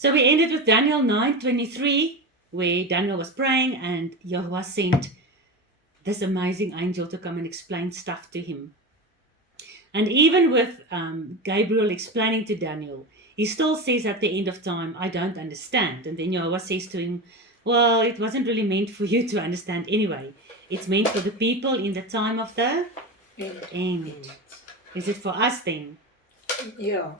So we ended with Daniel 9:23, where Daniel was praying and Yahweh sent this amazing angel to come and explain stuff to him. And even with Gabriel explaining to Daniel, he still says at the end of time, I don't understand. And then Yahweh says to him, well, it wasn't really meant for you to understand anyway. It's meant for the people in the time of the end. Is it for us then? Yeah.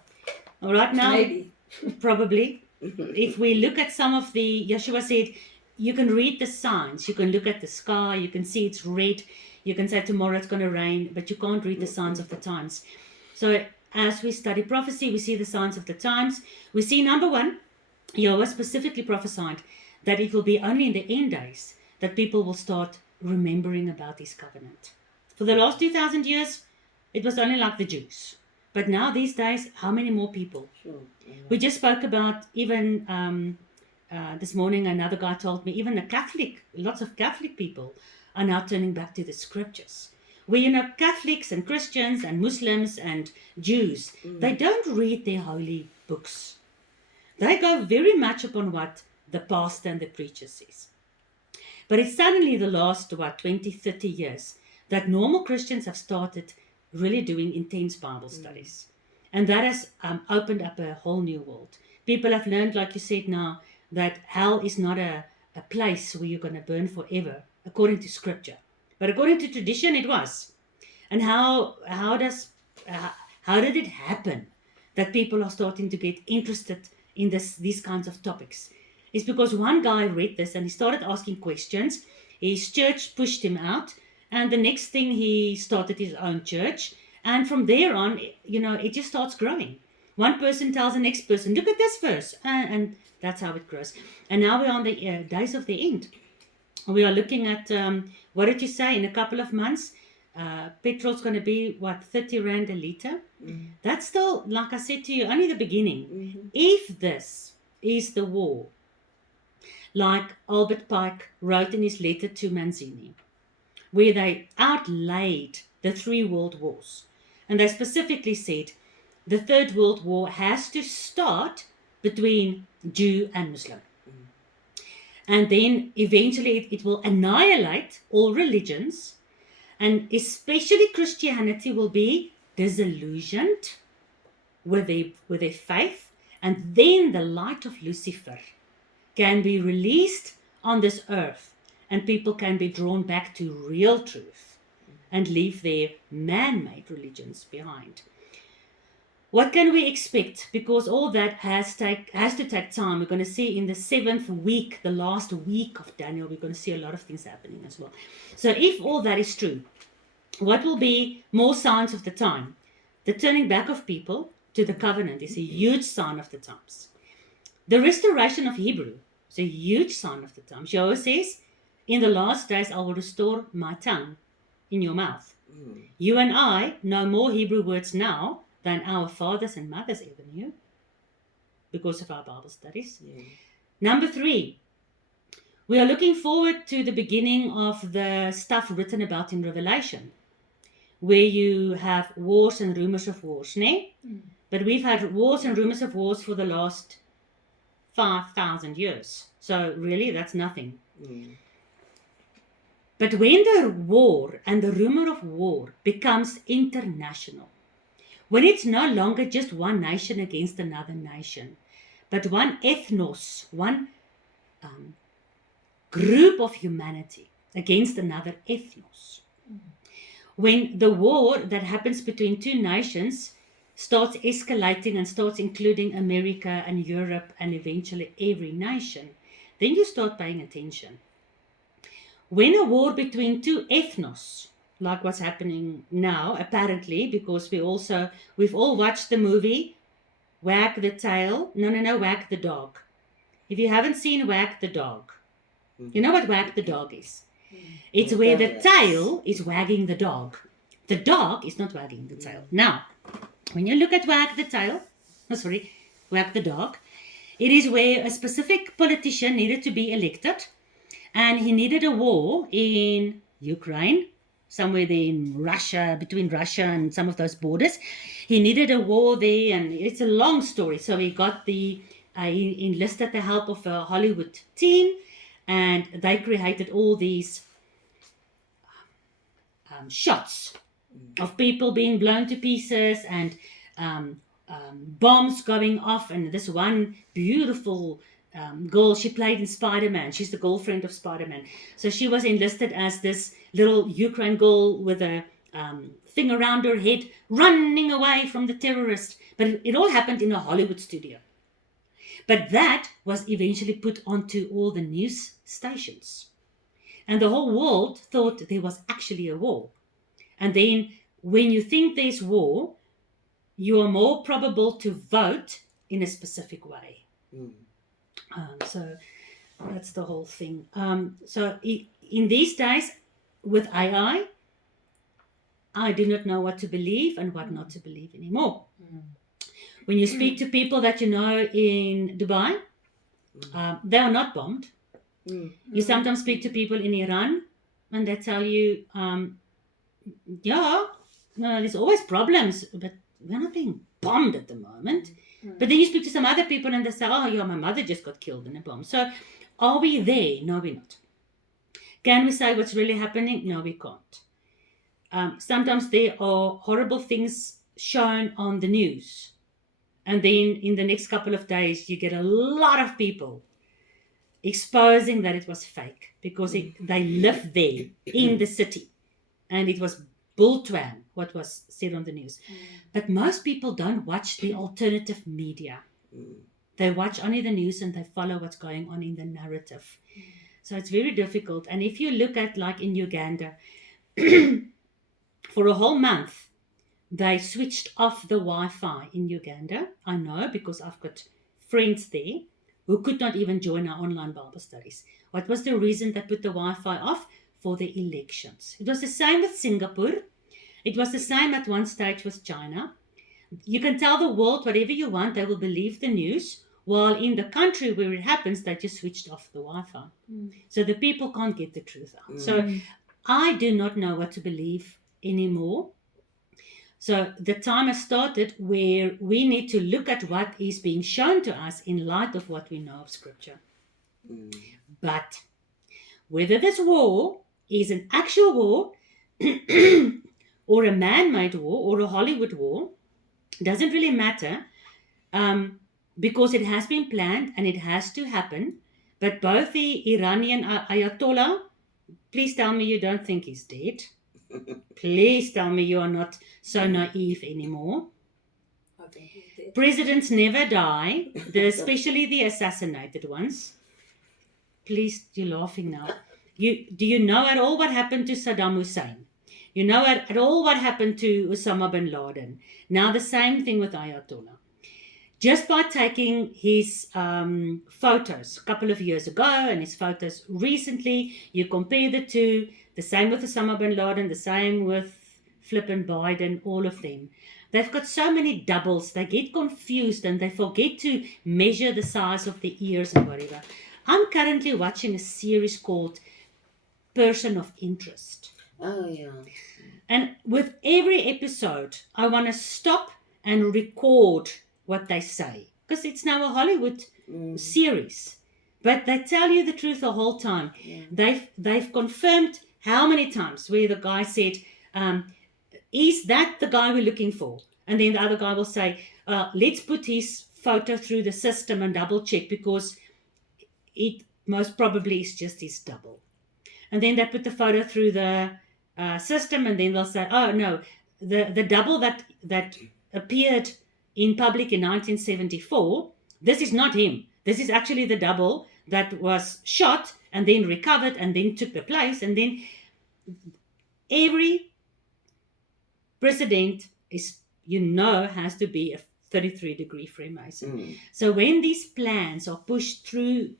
All right, now, Maybe. probably. If we look at some of the, Yeshua said, you can read the signs. You can look at the sky. You can see it's red. You can say tomorrow it's going to rain, but you can't read the signs of the times. So as we study prophecy, we see the signs of the times. We see, number one, Yahweh specifically prophesied that it will be only in the end days that people will start remembering about his covenant. For the last 2,000 years, it was only like the Jews. But now these days, how many more people? Sure. Yeah. We just spoke about even this morning, another guy told me, even lots of Catholic people are now turning back to the scriptures. Where, Catholics and Christians and Muslims and Jews, they don't read their holy books. They go very much upon what the pastor and the preacher says. But it's suddenly the last, 20, 30 years that normal Christians have started really doing intense Bible studies. And that has opened up a whole new world. People have learned, like you said now, that hell is not a place where you're going to burn forever, according to scripture. But according to tradition, it was. And how did it happen that people are starting to get interested in these kinds of topics? It's because one guy read this and he started asking questions. His church pushed him out. And the next thing, he started his own church. And from there on, it just starts growing. One person tells the next person, look at this verse. And that's how it grows. And now we're on the days of the end. We are looking at, what did you say, in a couple of months, petrol's going to be, 30 Rand a litre? That's still, like I said to you, only the beginning. If this is the war, like Albert Pike wrote in his letter to Manzini, where they outlaid the 3 world wars. And they specifically said the 3rd World War has to start between Jew and Muslim. And then eventually it will annihilate all religions, and especially Christianity will be disillusioned with their faith, and then the light of Lucifer can be released on this earth, and people can be drawn back to real truth and leave their man-made religions behind. What can we expect? Because all that has to take time. We're going to see in the 7th week, the last week of Daniel, we're going to see a lot of things happening as well. So if all that is true, what will be more signs of the time? The turning back of people to the covenant is a huge sign of the times. The restoration of Hebrew is a huge sign of the times. Yahweh says, in the last days I will restore my tongue in your mouth. You and I know more Hebrew words now than our fathers and mothers ever knew, because of our Bible studies. Number 3, we are looking forward to the beginning of the stuff written about in Revelation, where you have wars and rumors of wars, ne? But we've had wars and rumors of wars for the last 5,000 years. So really, that's nothing. But when the war and the rumor of war becomes international, when it's no longer just one nation against another nation, but one ethnos, one group of humanity against another ethnos. When the war that happens between 2 nations starts escalating and starts including America and Europe and eventually every nation, then you start paying attention. When a war between 2 ethnos, like what's happening now, apparently, because we've all watched the movie Wag the Tail. No, Wag the Dog. If you haven't seen Wag the Dog, you know what Wag the Dog is? It's where the tail is wagging the dog. The dog is not wagging the tail. Now, when you look at Wag the Dog, it is where a specific politician needed to be elected, and he needed a war in Ukraine, somewhere there in Russia, between Russia and some of those borders. He needed a war there, and it's a long story. So he got the he enlisted the help of a Hollywood team, and they created all these shots of people being blown to pieces and bombs going off. And this one beautiful girl, she played in Spider-Man. She's the girlfriend of Spider-Man. So she was enlisted as this little Ukraine girl with a thing around her head, running away from the terrorists. But it all happened in a Hollywood studio. But that was eventually put onto all the news stations. And the whole world thought there was actually a war. And then when you think there's war, you are more probable to vote in a specific way. So that's the whole thing. So in these days, with AI, I do not know what to believe and what not to believe anymore. When you speak to people that you know in Dubai, they are not bombed. You sometimes speak to people in Iran and they tell you, yeah, no, there's always problems, but we're not being bombed at the moment. But then you speak to some other people and they say, oh, yeah, my mother just got killed in a bomb. So are we there? No, we're not. Can we say what's really happening? No, we can't. Sometimes there are horrible things shown on the news. And then in the next couple of days, you get a lot of people exposing that it was fake because they live there in the city. And it was bulltwang, what was said on the news. But most people don't watch the alternative media. They watch only the news and they follow what's going on in the narrative. So it's very difficult. And if you look at, like in Uganda, for a whole month, they switched off the Wi-Fi in Uganda. I know because I've got friends there who could not even join our online Bible studies. What was the reason they put the Wi-Fi off? For the elections. It was the same with Singapore. It was the same at one stage with China. You can tell the world whatever you want, they will believe the news, while in the country where it happens, they just switched off the Wi-Fi. So the people can't get the truth out. So I do not know what to believe anymore. So the time has started where we need to look at what is being shown to us in light of what we know of Scripture. But whether this war is an actual war or a man-made war or a Hollywood war, doesn't really matter, because it has been planned and it has to happen. But both the Iranian Ayatollah, please tell me you don't think he's dead. Please tell me you are not so naive anymore. I think he's dead. Presidents never die, especially the assassinated ones. Please, you're laughing now. Do you know at all what happened to Saddam Hussein? You know at all what happened to Osama bin Laden? Now the same thing with Ayatollah. Just by taking his photos a couple of years ago and his photos recently, you compare the two, the same with Osama bin Laden, the same with flippin' Biden, all of them. They've got so many doubles, they get confused and they forget to measure the size of the ears and whatever. I'm currently watching a series called Person of Interest. Oh, yeah. And with every episode, I want to stop and record what they say. Because it's now a Hollywood series. But they tell you the truth the whole time. Yeah. They've confirmed how many times where the guy said, is that the guy we're looking for? And then the other guy will say, let's put his photo through the system and double check because it most probably is just his double. And then they put the photo through the system and then they'll say, oh no, the double that appeared in public in 1974, this is not him. This is actually the double that was shot and then recovered and then took the place. And then every president is, has to be a 33-degree Freemason. So when these plans are pushed through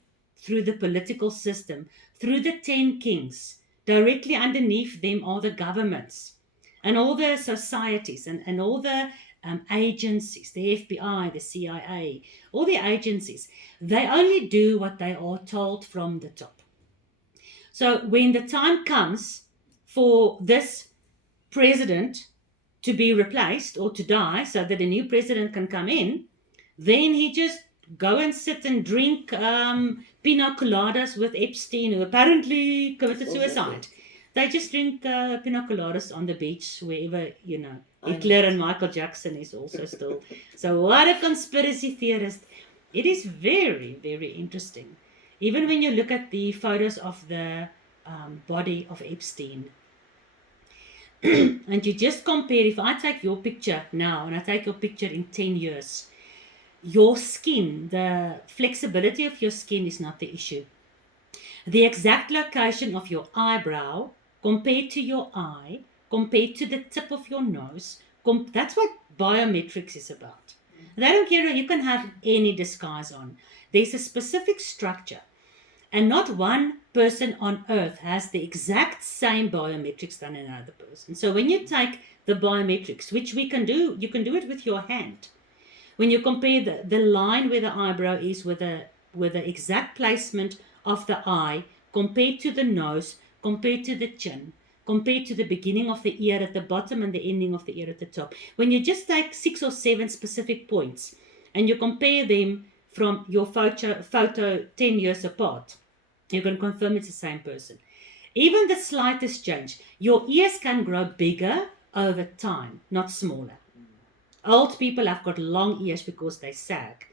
the political system, through the 10 kings, directly underneath them are the governments and all the societies and all the agencies, the FBI, the CIA, all the agencies. They only do what they are told from the top. So when the time comes for this president to be replaced or to die so that a new president can come in, then he just go and sit and drink pina coladas with Epstein, who apparently committed suicide. They just drink pina coladas on the beach, wherever, Hitler and Michael Jackson is also still. So what a conspiracy theorist. It is very, very interesting. Even when you look at the photos of the body of Epstein, and you just compare, if I take your picture now and I take your picture in 10 years, your skin, the flexibility of your skin is not the issue. The exact location of your eyebrow compared to your eye, compared to the tip of your nose, that's what biometrics is about. They don't care, you can have any disguise on. There's a specific structure. And not one person on earth has the exact same biometrics than another person. So when you take the biometrics, which we can do, you can do it with your hand. When you compare the line where the eyebrow is with the exact placement of the eye, compared to the nose, compared to the chin, compared to the beginning of the ear at the bottom and the ending of the ear at the top. When you just take 6 or 7 specific points and you compare them from your photo 10 years apart, you can confirm it's the same person. Even the slightest change, your ears can grow bigger over time, not smaller. Old people have got long ears because they sag.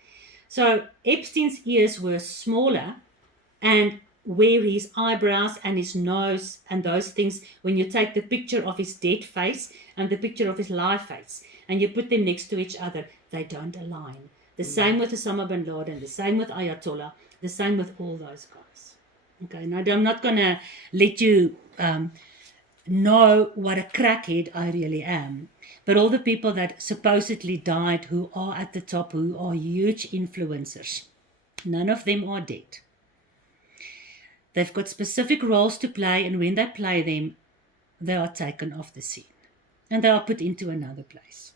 So Epstein's ears were smaller, and where his eyebrows and his nose and those things, when you take the picture of his dead face and the picture of his live face and you put them next to each other, they don't align. The same with Osama bin Laden, the same with Ayatollah, the same with all those guys. Okay, now I'm not going to let you know what a crackhead I really am. But all the people that supposedly died who are at the top, who are huge influencers, none of them are dead. They've got specific roles to play, and when they play them, they are taken off the scene. And they are put into another place.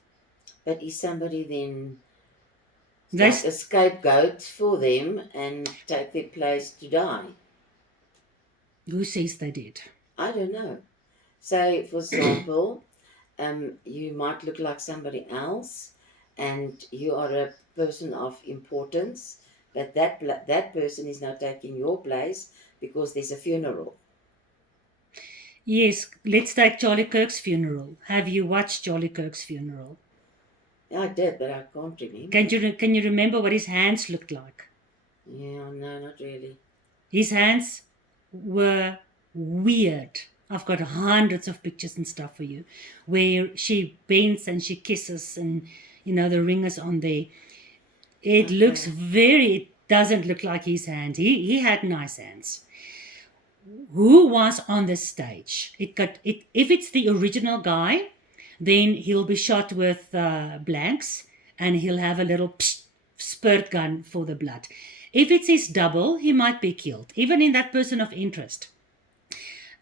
But is somebody then like a scapegoat for them and take their place to die? Who says they did? I don't know. Say, for example, you might look like somebody else and you are a person of importance, but that person is now taking your place because there's a funeral. Yes, let's take Charlie Kirk's funeral. Have you watched Charlie Kirk's funeral? Yeah, I did, but I can't remember. Can you remember what his hands looked like? Yeah, no, not really. His hands were weird. I've got hundreds of pictures and stuff for you, where she bends and she kisses, and the ring is on there. It looks it doesn't look like his hand. He had nice hands. Who was on the stage? If it's the original guy, then he'll be shot with blanks and he'll have a little spurt gun for the blood. If it's his double, he might be killed. Even in that person of interest,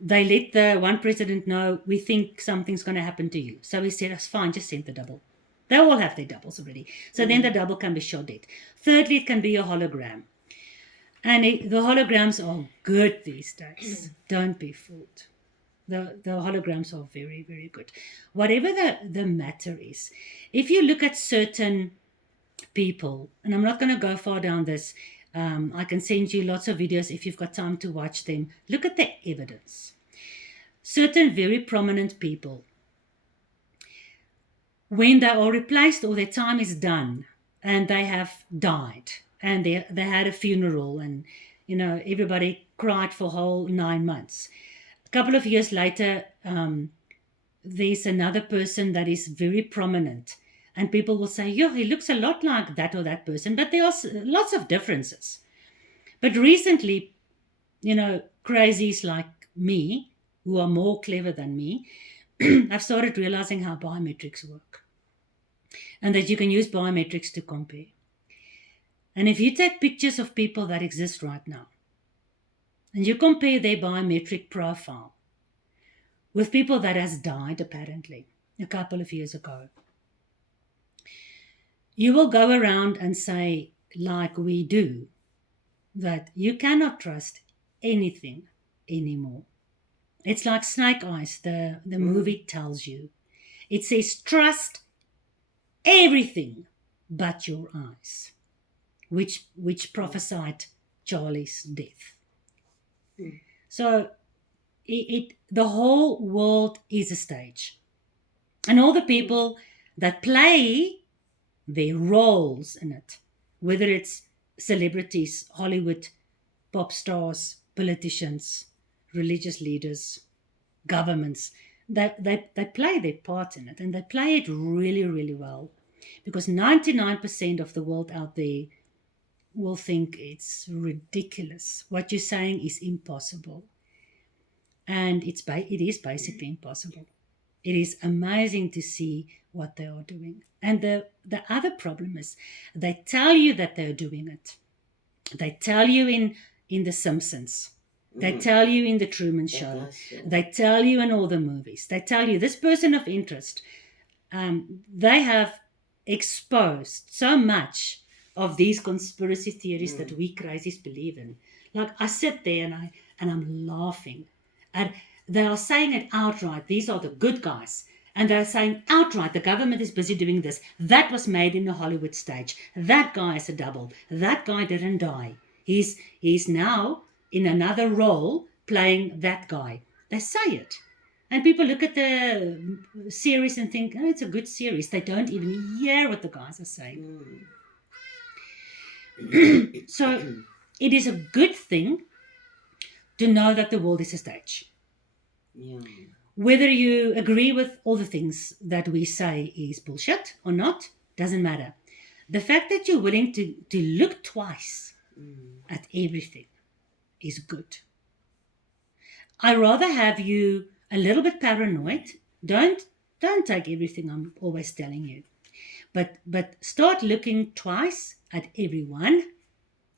they let the one president know, we think something's going to happen to you. So he said, it's fine, just send the double. They all have their doubles already. So then the double can be shot dead. Thirdly, it can be a hologram. And the holograms are good these days. Don't be fooled. The holograms are very, very good. Whatever the matter is, if you look at certain people, and I'm not going to go far down this, I can send you lots of videos if you've got time to watch them. Look at the evidence. Certain very prominent people, when they are replaced or their time is done and they have died, and they had a funeral, and everybody cried for a whole 9 months. A couple of years later, there's another person that is very prominent, and people will say, yeah, he looks a lot like that or that person, but there are lots of differences. But recently, crazies like me, who are more clever than me, have started realizing how biometrics work, and that you can use biometrics to compare. And if you take pictures of people that exist right now, and you compare their biometric profile with people that has died, apparently, a couple of years ago, you will go around and say, like we do, that you cannot trust anything anymore. It's like Snake Eyes, the movie tells you. It says, trust everything but your eyes. which prophesied Charlie's death. Mm. So the whole world is a stage. And all the people that play their roles in it, whether it's celebrities, Hollywood, pop stars, politicians, religious leaders, governments, they play their part in it, and they play it really, really well. Because 99% of the world out there will think it's ridiculous. What you're saying is impossible. And it is basically impossible. It is amazing to see what they are doing. And the other problem is they tell you that they're doing it. They tell you in The Simpsons. They tell you in The Truman Show. They tell you in all the movies. They tell you this person of interest. They have exposed so much of these conspiracy theories that we crazies believe in. Like, I sit there and I'm laughing. And they are saying it outright. These are the good guys. And they're saying outright, the government is busy doing this. That was made in the Hollywood stage. That guy is a double. That guy didn't die. He's now in another role playing that guy. They say it. And people look at the series and think, oh, it's a good series. They don't even hear what the guys are saying. So it is a good thing to know that the world is a stage. Yeah. Whether you agree with all the things that we say is bullshit or not, doesn't matter. The fact that you're willing to look twice at everything is good. I rather have you a little bit paranoid. Don't take everything I'm always telling you. But start looking twice at everyone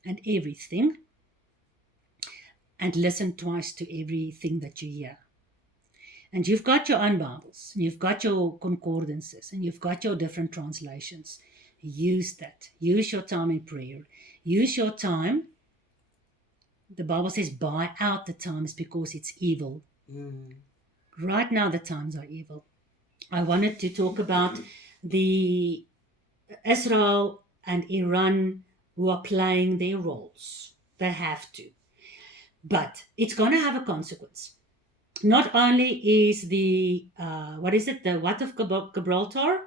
and everything, and listen twice to everything that you hear. And you've got your own Bibles, and you've got your concordances, and you've got your different translations. Use that. Use your time in prayer. Use your time. The Bible says, buy out the times because it's evil. Right now, the times are evil. I wanted to talk about the Israel and Iran who are playing their roles. They have to. But it's going to have a consequence. Not only is the, what of Gibraltar?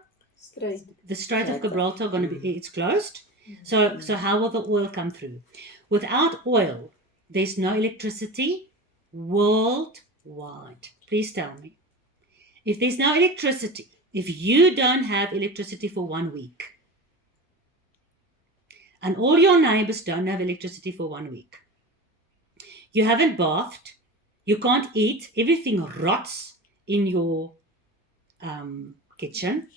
The Strait of Gibraltar going to be, it's closed. So how will the oil come through? Without oil, there's no electricity worldwide. Please tell me. If there's no electricity, if you don't have electricity for 1 week, and all your neighbors don't have electricity for 1 week, you haven't bathed, you can't eat, everything rots in your kitchen.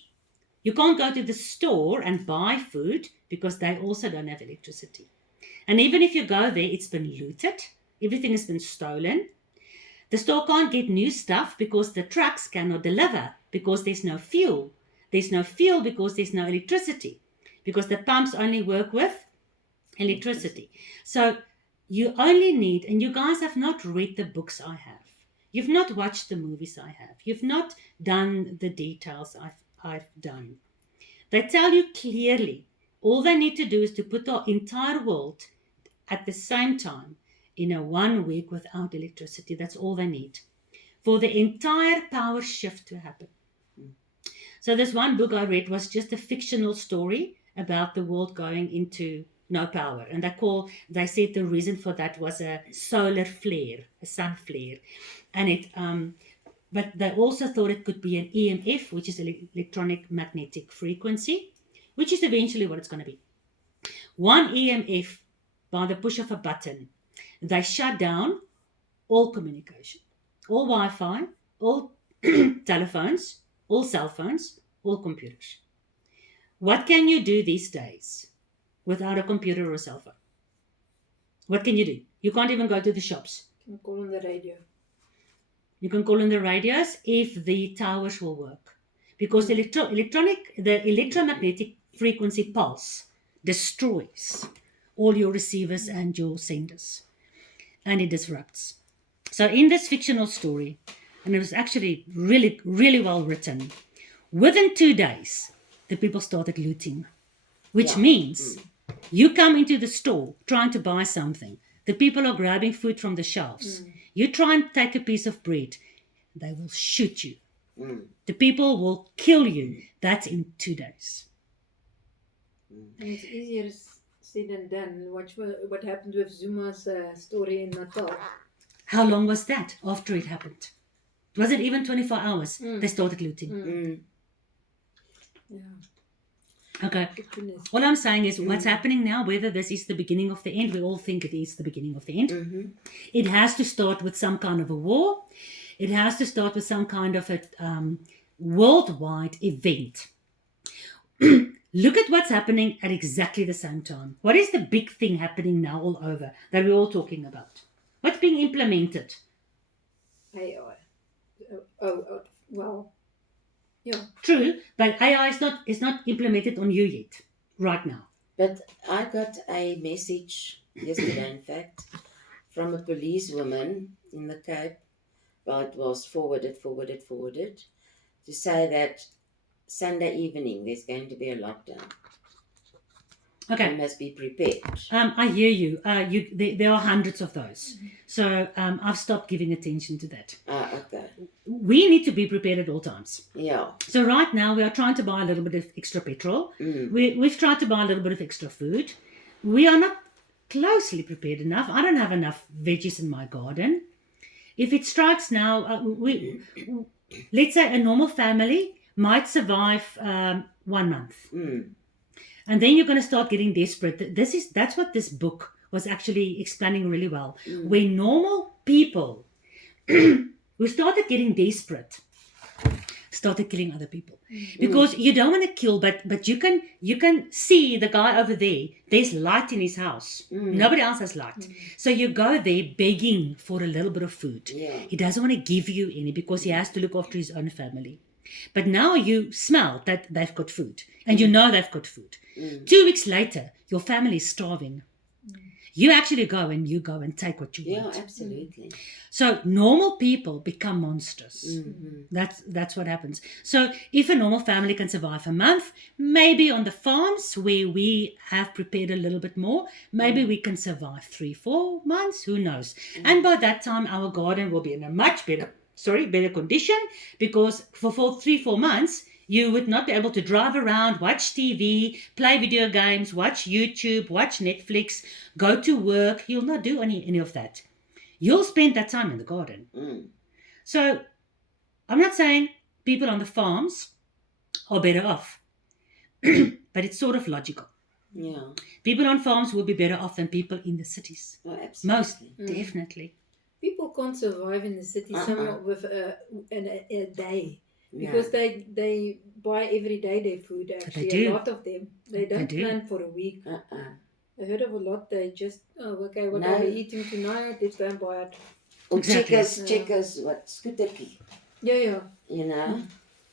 You can't go to the store and buy food because they also don't have electricity. And even if you go there, it's been looted. Everything has been stolen. The store can't get new stuff because the trucks cannot deliver because there's no fuel. There's no fuel because there's no electricity, because the pumps only work with electricity. So you only need, and you guys have not read the books I have. You've not watched the movies I have. You've not done the details I've done. They tell you clearly, all they need to do is to put the entire world at the same time in a 1 week without electricity. That's all they need for the entire power shift to happen. So this one book I read was just a fictional story about the world going into no power. And they said the reason for that was a solar flare, a sun flare. And but they also thought it could be an EMF, which is electronic magnetic frequency, which is eventually what it's going to be. One EMF, by the push of a button, they shut down all communication, all Wi-Fi, all telephones, all cell phones, all computers. What can you do these days without a computer or a cell phone? What can you do? You can't even go to the shops. Can call on the radio. You can call on the radios if the towers will work. Because the electromagnetic frequency pulse destroys all your receivers and your senders. And it disrupts. So in this fictional story, and it was actually really, really well written, within 2 days, the people started looting. Which means You come into the store trying to buy something. The people are grabbing food from the shelves. You try and take a piece of bread. They will shoot you. The people will kill you. That's in 2 days. And it's easier said than done. What happened with Zuma's story in Natal. How long was that after it happened? Was it even 24 hours? They started looting. Yeah. Okay. Goodness. All I'm saying is what's happening now, whether this is the beginning of the end, we all think it is the beginning of the end. It has to start with some kind of a war. It has to start with some kind of a worldwide event. Look at what's happening at exactly the same time. What is the big thing happening now all over that we're all talking about? What's being implemented? AI. Well. Yeah. True, but AI is not implemented on you yet, right now. But I got a message yesterday, in fact, from a policewoman in the Cape. Well, it was forwarded, to say that Sunday evening there's going to be a lockdown. Okay. You must be prepared. I hear you. There are hundreds of those. So I've stopped giving attention to that. Okay. We need to be prepared at all times. Yeah. So right now we are trying to buy a little bit of extra petrol. We've tried to buy a little bit of extra food. We are not closely prepared enough. I don't have enough veggies in my garden. If it strikes now, let's say a normal family might survive 1 month. And then you're going to start getting desperate. That's what this book was actually explaining really well. When normal people who started getting desperate started killing other people. Because you don't want to kill, but you can see the guy over there. There's light in his house. Nobody else has light. So you go there begging for a little bit of food. Yeah. He doesn't want to give you any because he has to look after his own family. But now you smell that they've got food and you know they've got food. 2 weeks later, your family is starving. You actually go and take what you want. Yeah, absolutely. So normal people become monsters. That's what happens. So if a normal family can survive a month, maybe on the farms where we have prepared a little bit more, maybe we can survive 3-4 months, who knows. And by that time, our garden will be in a much better condition, because for 3-4 months, you would not be able to drive around, watch TV, play video games, watch YouTube, watch Netflix, go to work. You'll not do any of that. You'll spend that time in the garden. So I'm not saying people on the farms are better off, but it's sort of logical. Yeah. People on farms will be better off than people in the cities. Oh, absolutely. Most, definitely. People can't survive in the city somewhat with a day. Yeah. Because they buy every day their food, actually. do. A lot of them. They don't do. plan for a week. I heard of a lot, they just, what are we eating tonight? Let's go and buy it. Or Exactly. checkers, what, scooterkie, Yeah. you know?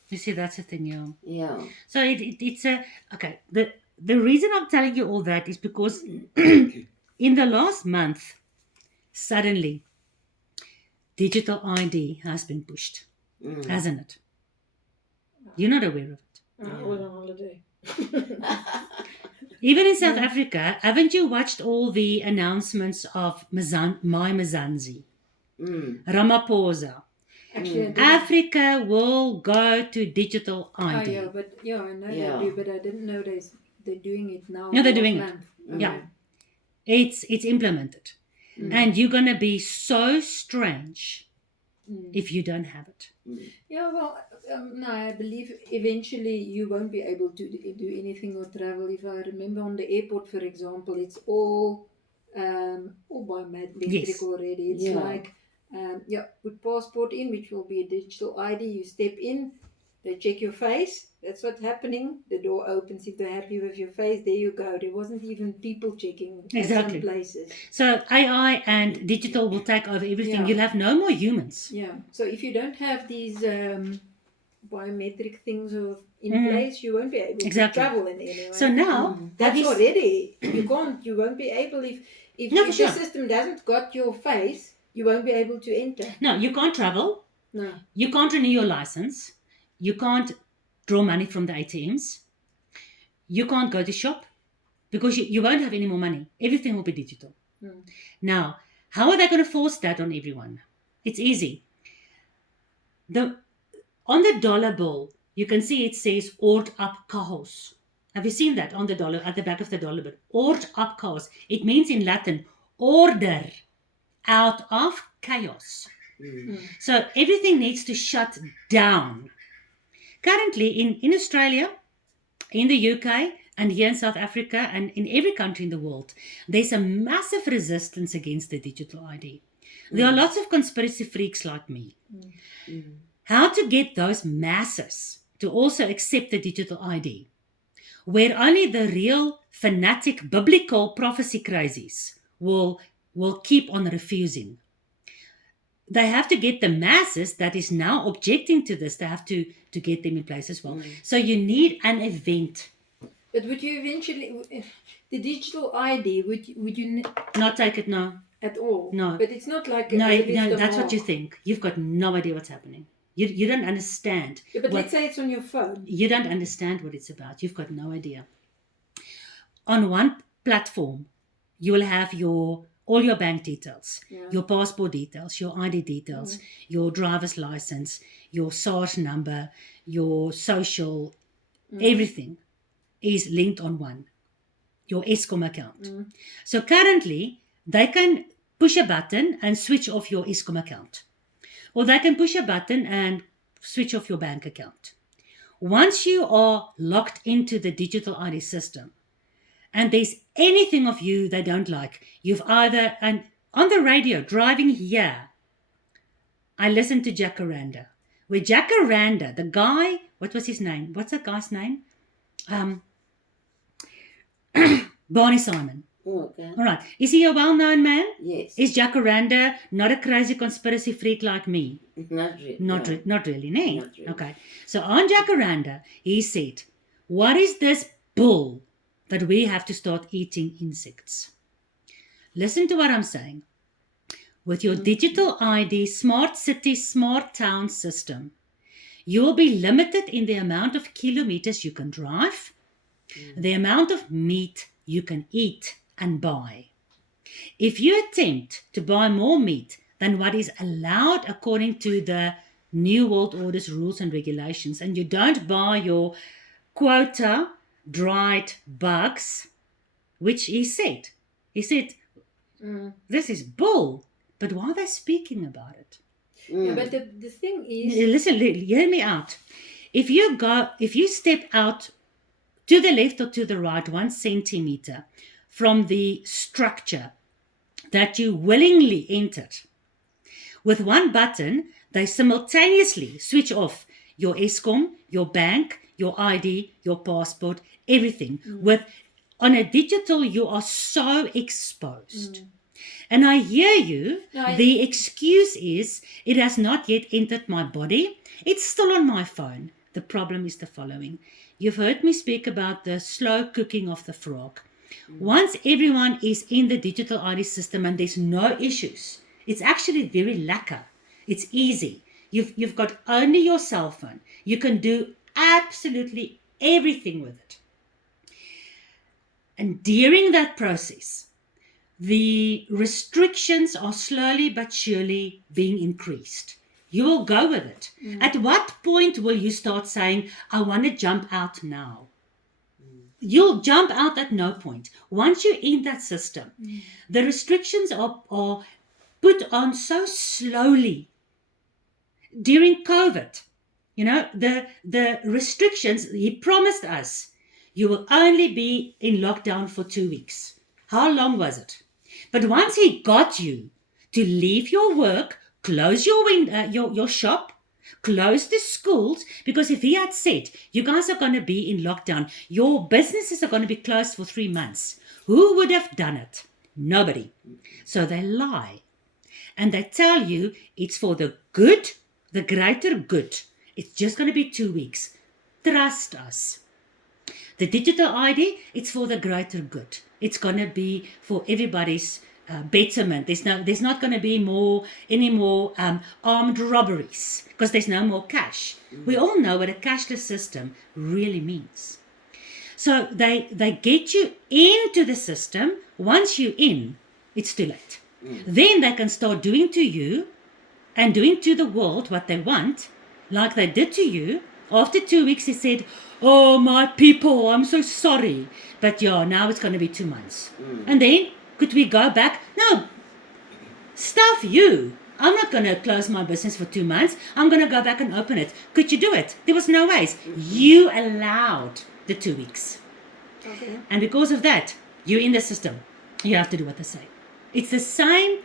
You see, that's the thing, yeah. Yeah. So it's a okay. The reason I'm telling you all that is because in the last month, suddenly, digital ID has been pushed, hasn't it? You're not aware of it. I was on holiday. Even in South Africa, haven't you watched all the announcements of My Mzansi, Ramaphosa? Actually, I didn't. Africa will go to digital Oh, ID. yeah, but I know Yeah. they do, but I didn't know they're doing it now. No, they're last doing it. month. Yeah. It's implemented. And you're going to be so strange if you don't have it. Yeah, well, no, I believe eventually you won't be able to do anything or travel. If I remember on the airport, for example, it's all biometric Yes. already. It's Yeah. like, put passport in, which will be a digital ID. You step in, they check your face. That's what's happening. The door opens. If they're happy with your face, there you go. There wasn't even people checking Exactly. in some places. So AI and digital will take over everything. Yeah. You'll have no more humans. Yeah. So if you don't have these biometric things in place, you won't be able Exactly. to travel in anywhere. So now, That's have you- already you won't be able if No, for the sure. system doesn't got your face, you won't be able to enter. No, you can't travel. No. You can't renew your license. You can't draw money from the ATMs. You can't go to shop. because you won't have any more money. Everything will be digital. Mm. Now, how are they going to force that on everyone? It's easy. On the dollar bill, you can see it says "Ord up chaos." Have you seen that on the dollar, at the back of the dollar bill? "Ord up chaos." It means in Latin, order out of chaos. Mm. So everything needs to shut down. Currently in Australia, in the UK, and here in South Africa, and in every country in the world, there's a massive resistance against the digital ID. There are lots of conspiracy freaks like me. Mm. How to get those masses to also accept the digital ID, where only the real fanatic biblical prophecy crazies will keep on refusing. They have to get the masses that is now objecting to this, they have to get them in place as well. So you need an event. But would you eventually, the digital ID, would you Not take it now. at all? No. But it's not like No, Vista that's what mark. you think. You've got no idea what's happening. You don't understand. Yeah, but let's say it's on your phone. You don't understand what it's about. You've got no idea. On one platform, you will have all your bank details, your passport details, your ID details, your driver's license, your SARS number, your social, everything is linked on one, your Eskom account. So currently, they can push a button and switch off your Eskom account. Or they can push a button and switch off your bank account. Once you are locked into the digital ID system, and there's anything of you they don't like, you've either, and on the radio, driving here, I listened to Jacaranda. Where Jacaranda, the guy, what was his name? What's that guy's name? Barney Simon. Oh, okay. All right. Is he a well-known man? Yes. Is Jacaranda not a crazy conspiracy freak like me? Not really. Not really, no? Not really. Okay. So on Jacaranda, he said, what is this bull that we have to start eating insects? Listen to what I'm saying. With your digital ID, smart city, smart town system, you will be limited in the amount of kilometers you can drive, the amount of meat you can eat and buy. If you attempt to buy more meat than what is allowed according to the New World Order's rules and regulations, and you don't buy your quota dried bugs, which he said, this is bull. But why are they speaking about it? Yeah, but the thing is, Listen, hear me out. If you step out to the left or to the right 1 centimeter from the structure that you willingly entered, with one button, they simultaneously switch off your Eskom, your bank, your ID, your passport, everything. On a digital, you are so exposed. And I hear you. The excuse is, it has not yet entered my body. It's still on my phone. The problem is the following. You've heard me speak about the slow cooking of the frog. Once everyone is in the digital ID system and there's no issues, it's actually very lacquer. It's easy. You've got only your cell phone. You can do absolutely everything with it. And during that process, the restrictions are slowly but surely being increased. You will go with it. At what point will you start saying, I want to jump out now? You'll jump out at no point. Once you're in that system, the restrictions are put on so slowly. During COVID, the restrictions, he promised us, you will only be in lockdown for 2 weeks. How long was it? But once he got you to leave your work, close your shop, close the schools, because if he had said, you guys are going to be in lockdown, your businesses are going to be closed for 3 months, who would have done it? Nobody. So they lie. And they tell you it's for the good, the greater good. It's just going to be 2 weeks. Trust us. The digital ID, it's for the greater good. It's going to be for everybody's betterment. There's not going to be any more armed robberies because there's no more cash. We all know what a cashless system really means. So they get you into the system. Once you're in, it's too late. Then they can start doing to you and doing to the world what they want, like they did to you. After 2 weeks, he said, "Oh, my people, I'm so sorry. But yeah, now it's going to be 2 months." And then, could we go back? No, stuff you. I'm not going to close my business for 2 months. I'm going to go back and open it. Could you do it? There was no ways. You allowed the 2 weeks. Okay. And because of that, you're in the system. You have to do what they say. It's the same.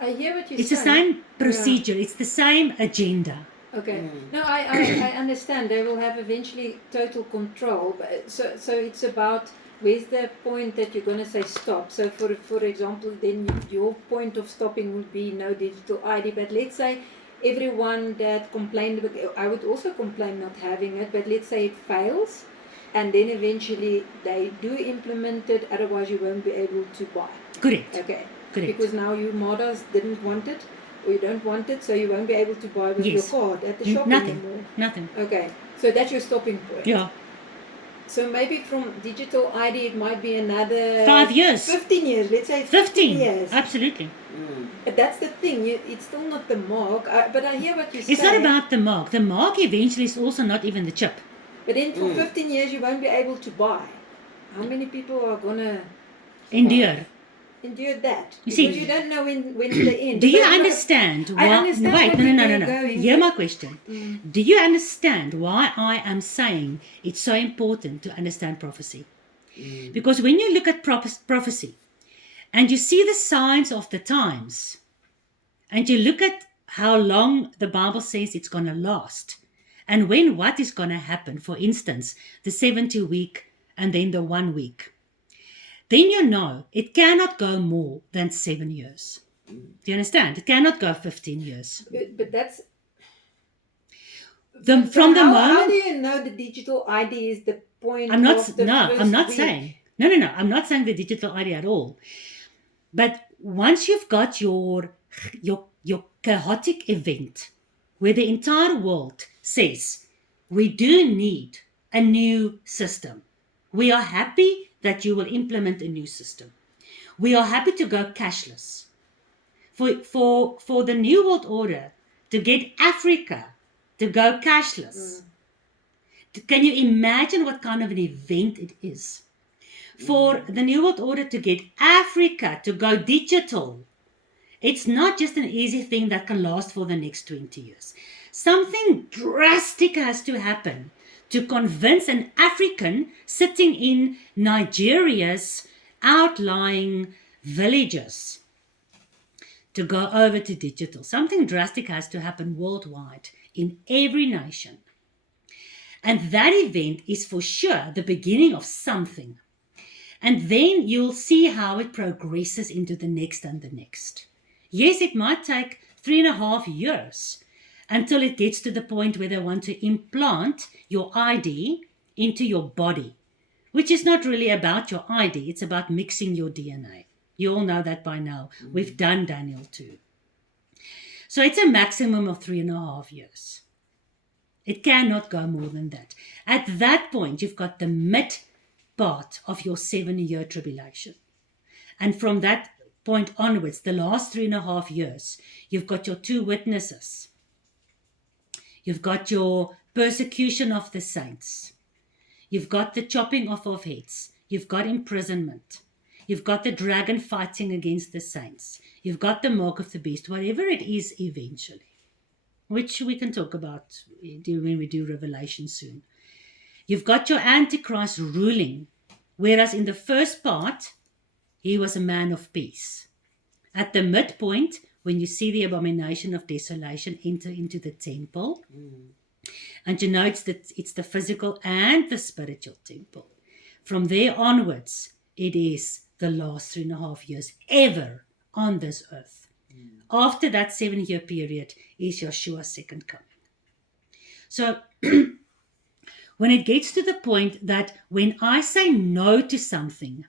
I hear what you're It's the saying. same procedure. It's the same agenda. Okay. No, I understand. They will have eventually total control. But so it's about where's the point that you're going to say stop. So for example, then your point of stopping would be no digital ID. But let's say everyone that complained, I would also complain not having it. But let's say it fails, and then eventually they do implement it. Otherwise, you won't be able to buy. Correct. Okay. Correct. Because now you modders didn't want it, or you don't want it, so you won't be able to buy with Yes. your card at the shop Nothing. anymore. Nothing. Okay, so that's your stopping point. Yeah. So maybe from digital ID it might be another 5 years. 15 years. Let's say 15. years. Absolutely. But that's the thing. It's still not the mark. But I hear what you're It's saying. not about the mark. The mark eventually is also not even the chip. But then for 15 years you won't be able to buy. How many people are gonna Endure. endure that? You see- because you don't know when's the end. Do you But no, understand I why? understand Wait, what no. you're going. Hear my question. Do you understand why I am saying it's so important to understand prophecy? Because when you look at prophecy and you see the signs of the times and you look at how long the Bible says it's going to last and when what is going to happen, for instance, the 70 week and then the 1 week, then you know it cannot go more than 7 years. Do you understand? It cannot go 15 years. But that's From the how moment do you know the digital ID is the point? I'm not. Of the No, first I'm not week? saying. No. I'm not saying the digital ID at all. But once you've got your chaotic event, where the entire world says we do need a new system, we are happy that you will implement a new system. We are happy to go cashless. For the New World Order to get Africa to go cashless. Can you imagine what kind of an event it is? For the New World Order to get Africa to go digital, it's not just an easy thing that can last for the next 20 years. Something drastic has to happen to convince an African sitting in Nigeria's outlying villages to go over to digital. Something drastic has to happen worldwide in every nation. And that event is for sure the beginning of something. And then you'll see how it progresses into the next and the next. Yes, it might take 3.5 years until it gets to the point where they want to implant your ID into your body, which is not really about your ID. It's about mixing your DNA. You all know that by now. We've done Daniel 2. So it's a maximum of 3.5 years. It cannot go more than that. At that point, you've got the mid part of your 7-year tribulation. And from that point onwards, the last 3.5 years, you've got your 2 witnesses. You've got your persecution of the saints. You've got the chopping off of heads. You've got imprisonment. You've got the dragon fighting against the saints. You've got the mark of the beast, whatever it is eventually, which we can talk about when we do Revelation soon. You've got your Antichrist ruling, whereas in the first part, he was a man of peace. At the midpoint, when you see the abomination of desolation enter into the temple, and you know it's the physical and the spiritual temple. From there onwards, it is the last 3.5 years ever on this earth. After that 7-year period is Yeshua's second coming. So when it gets to the point that when I say no to something,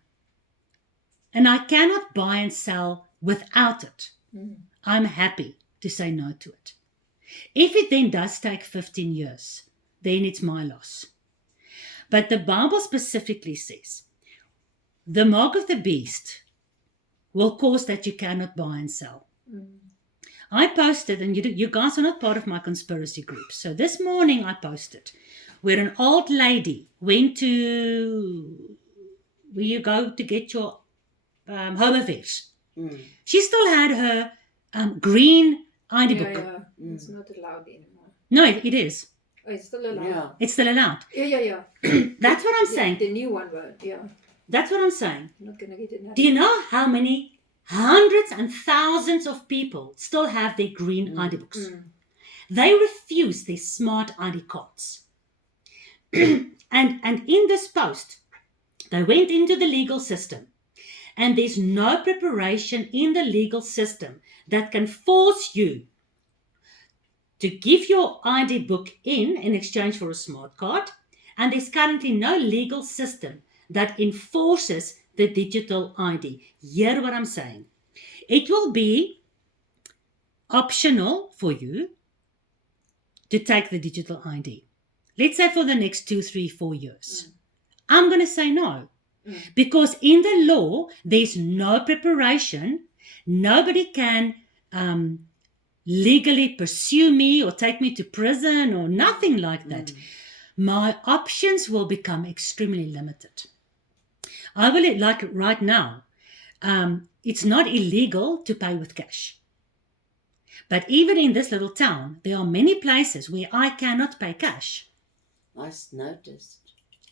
and I cannot buy and sell without it, I'm happy to say no to it. If it then does take 15 years, then it's my loss. But the Bible specifically says the mark of the beast will cause that you cannot buy and sell. I posted, and you guys are not part of my conspiracy group. So this morning I posted where an old lady went to where you go to get your home affairs. She still had her green ID book. Yeah. It's not allowed anymore. No, it is. Oh, it's still allowed. Yeah. It's still allowed. Yeah. That's what I'm saying. The new one won't. Yeah. That's what I'm saying. I'm not gonna get it. Do you know how many hundreds and thousands of people still have their green ID books? They refuse their smart ID cards. and in this post, they went into the legal system, and there's no preparation in the legal system that can force you to give your ID book in exchange for a smart card, and there's currently no legal system that enforces the digital ID. Hear what I'm saying. It will be optional for you to take the digital ID. Let's say for the next 2, 3, 4 years. I'm going to say no. Because in the law, there's no preparation. Nobody can legally pursue me or take me to prison or nothing like that. My options will become extremely limited. I will, like right now, it's not illegal to pay with cash. But even in this little town, there are many places where I cannot pay cash. I noticed.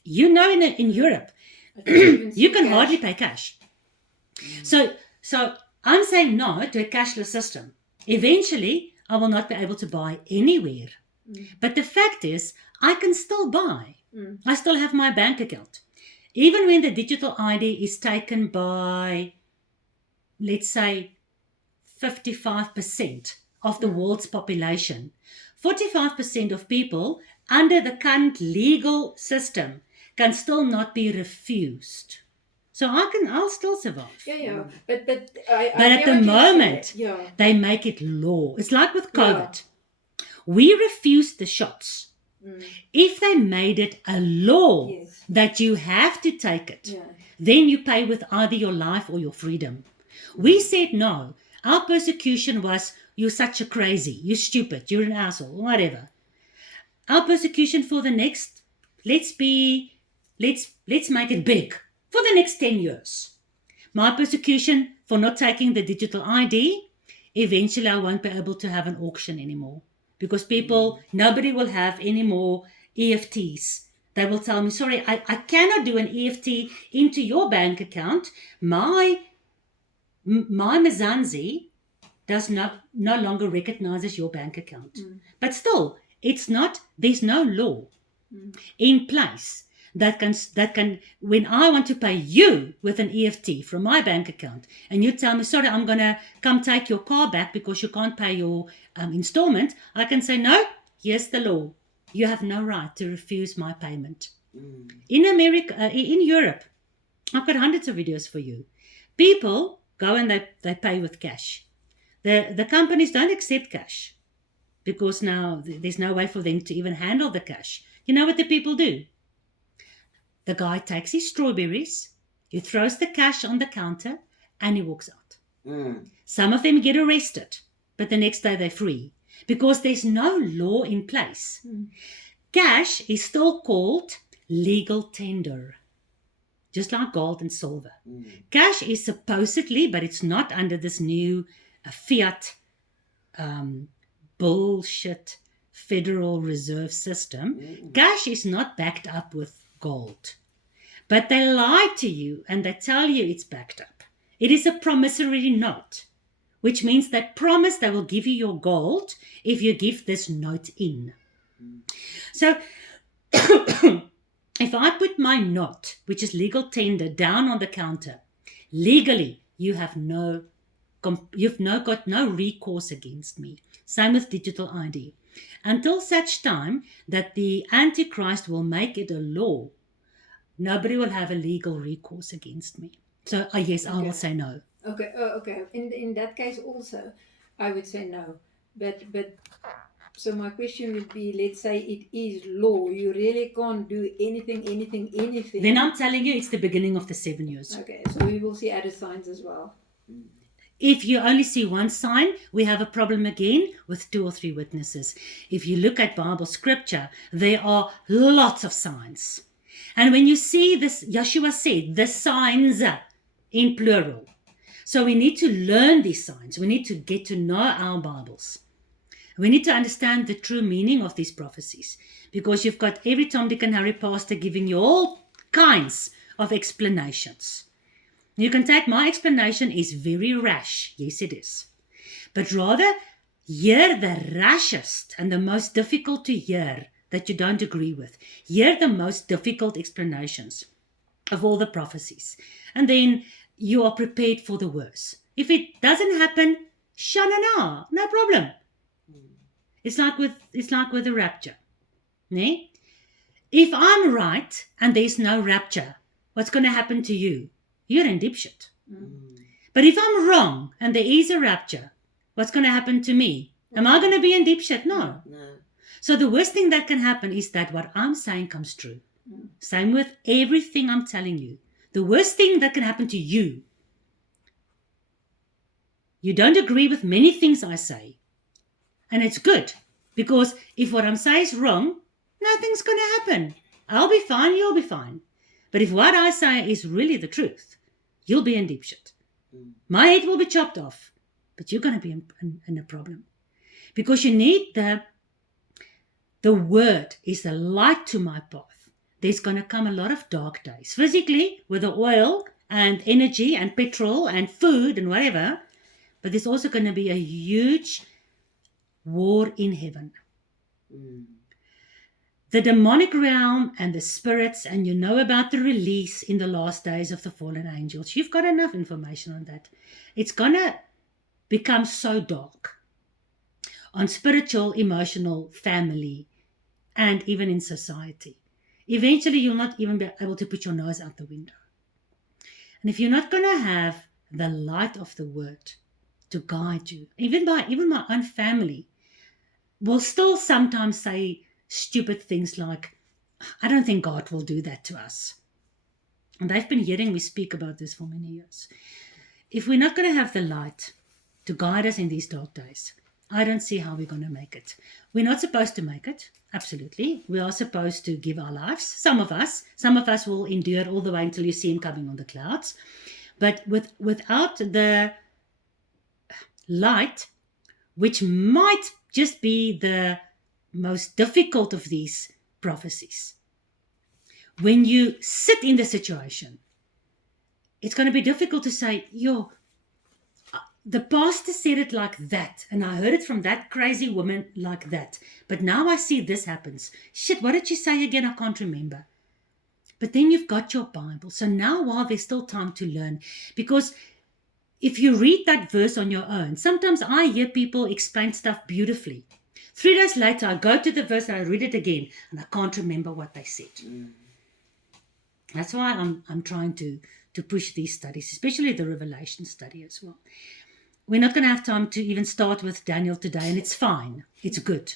You know, in Europe, you can hardly pay cash. So I'm saying no to a cashless system. Eventually, I will not be able to buy anywhere. But the fact is, I can still buy. I still have my bank account. Even when the digital ID is taken by, let's say, 55% of the world's population, 45% of people under the current legal system can still not be refused. So I'll still survive. Yeah. But at the moment, they make it law. It's like with COVID. We refused the shots. If they made it a law that you have to take it, then you pay with either your life or your freedom. We said no. Our persecution was, you're such a crazy, you're stupid, you're an asshole, whatever. Our persecution for the next, let's make it big, for the next 10 years. My persecution for not taking the digital ID, eventually I won't be able to have an auction anymore. Because nobody will have any more EFTs. They will tell me, sorry, I cannot do an EFT into your bank account. My Mzansi no longer recognizes your bank account. But still, there's no law in place that can, when I want to pay you with an EFT from my bank account, and you tell me, sorry, I'm going to come take your car back because you can't pay your installment, I can say, no, here's the law. You have no right to refuse my payment. In America, in Europe, I've got hundreds of videos for you. People go and they pay with cash. The companies don't accept cash because now there's no way for them to even handle the cash. You know what the people do? The guy takes his strawberries, he throws the cash on the counter, and he walks out. Some of them get arrested, but the next day they're free because there's no law in place. Cash is still called legal tender, just like gold and silver. Cash is supposedly, but it's not under this new fiat bullshit Federal Reserve System. Cash is not backed up with gold. But they lie to you and they tell you it's backed up. It is a promissory note, which means they promise they will give you your gold if you give this note in. So if I put my note, which is legal tender, down on the counter, legally you've got no recourse against me. Same with digital ID. Until such time that the Antichrist will make it a law, nobody will have a legal recourse against me. So, yes, I will say no. Okay. In that case also, I would say no. But So my question would be, let's say it is law. You really can't do anything. Then I'm telling you, it's the beginning of the 7 years. Okay, so we will see other signs as well. If you only see one sign, we have a problem again with 2 or 3 witnesses. If you look at Bible scripture, there are lots of signs. And when you see this, Yeshua said, the signs in plural. So we need to learn these signs. We need to get to know our Bibles. We need to understand the true meaning of these prophecies, because you've got every Tom, Dick and Harry pastor giving you all kinds of explanations. You can take my explanation is very rash. Yes, it is. But rather hear the rashest and the most difficult to hear that you don't agree with. Hear the most difficult explanations of all the prophecies. And then you are prepared for the worst. If it doesn't happen, shanana, no problem. It's like with the rapture. Nee? If I'm right and there's no rapture, what's going to happen to you? You're in deep shit. But if I'm wrong and there is a rapture, what's going to happen to me? Am I going to be in deep shit? No. So the worst thing that can happen is that what I'm saying comes true. Same with everything I'm telling you. The worst thing that can happen to you, you don't agree with many things I say. And it's good, because if what I'm saying is wrong, nothing's going to happen. I'll be fine, you'll be fine. But if what I say is really the truth, you'll be in deep shit. My head will be chopped off, but you're going to be in a problem. Because you need the word is the light to my path. There's going to come a lot of dark days. Physically, with the oil and energy and petrol and food and whatever. But there's also going to be a huge war in heaven. The demonic realm and the spirits, and you know about the release in the last days of the fallen angels. You've got enough information on that. It's going to become so dark on spiritual, emotional, family, and even in society. Eventually, you'll not even be able to put your nose out the window. And if you're not going to have the light of the word to guide you, even my own family will still sometimes say stupid things like, I don't think God will do that to us. And they've been hearing me speak about this for many years. If we're not going to have the light to guide us in these dark days, I don't see how we're going to make it. We're not supposed to make it. Absolutely. We are supposed to give our lives. Some of us will endure all the way until you see him coming on the clouds. But without the light, which might just be the most difficult of these prophecies, when you sit in the situation, it's going to be difficult to say, the pastor said it like that, and I heard it from that crazy woman like that, but now I see this happens. Shit, what did she say again? I can't remember. But then you've got your Bible. So now while there's still time to learn, because if you read that verse on your own, sometimes I hear people explain stuff beautifully. 3 days later, I go to the verse and I read it again, and I can't remember what they said. That's why I'm trying to push these studies, especially the Revelation study as well. We're not going to have time to even start with Daniel today, and it's fine. It's good.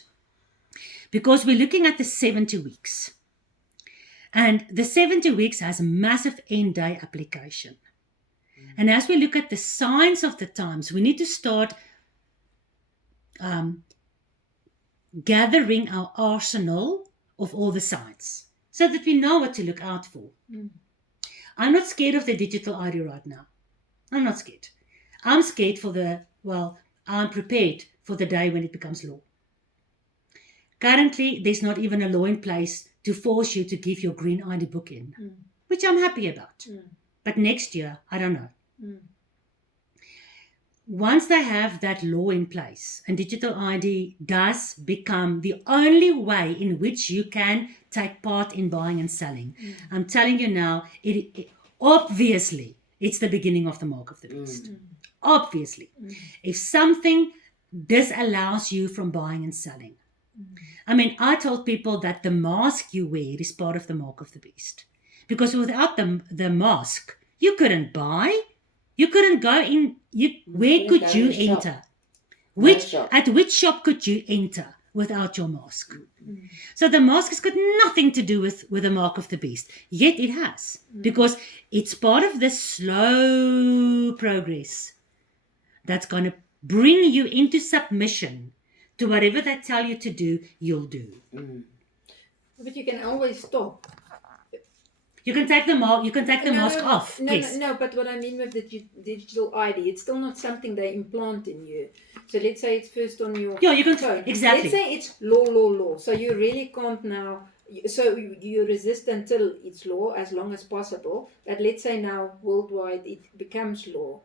Because we're looking at the 70 weeks. And the 70 weeks has a massive end day application. And as we look at the signs of the times, we need to start gathering our arsenal of all the signs so that we know what to look out for. I'm not scared of the digital ID right now. I'm not scared. I'm scared I'm prepared for the day when it becomes law. Currently, there's not even a law in place to force you to give your green ID book in, which I'm happy about. But next year, I don't know. Once they have that law in place, and digital ID does become the only way in which you can take part in buying and selling. I'm telling you now, obviously, it's the beginning of the mark of the beast. Obviously. If something disallows you from buying and selling. I mean, I told people that the mask you wear is part of the mark of the beast. Because without the mask, you couldn't buy. You couldn't go in. Where could you enter? At which shop could you enter? without your mask. So the mask has got nothing to do with the mark of the beast. Yet it has. Because it's part of this slow progress that's going to bring you into submission to whatever they tell you to do, you'll do. But you can always stop. You can take the mask off. No, Yes. no, but what I mean with the digital ID, it's still not something they implant in you. So let's say it's first on your Yeah, you can phone. exactly. Let's say it's law. So you really can't now. So you resist until it's law as long as possible. But let's say now worldwide it becomes law,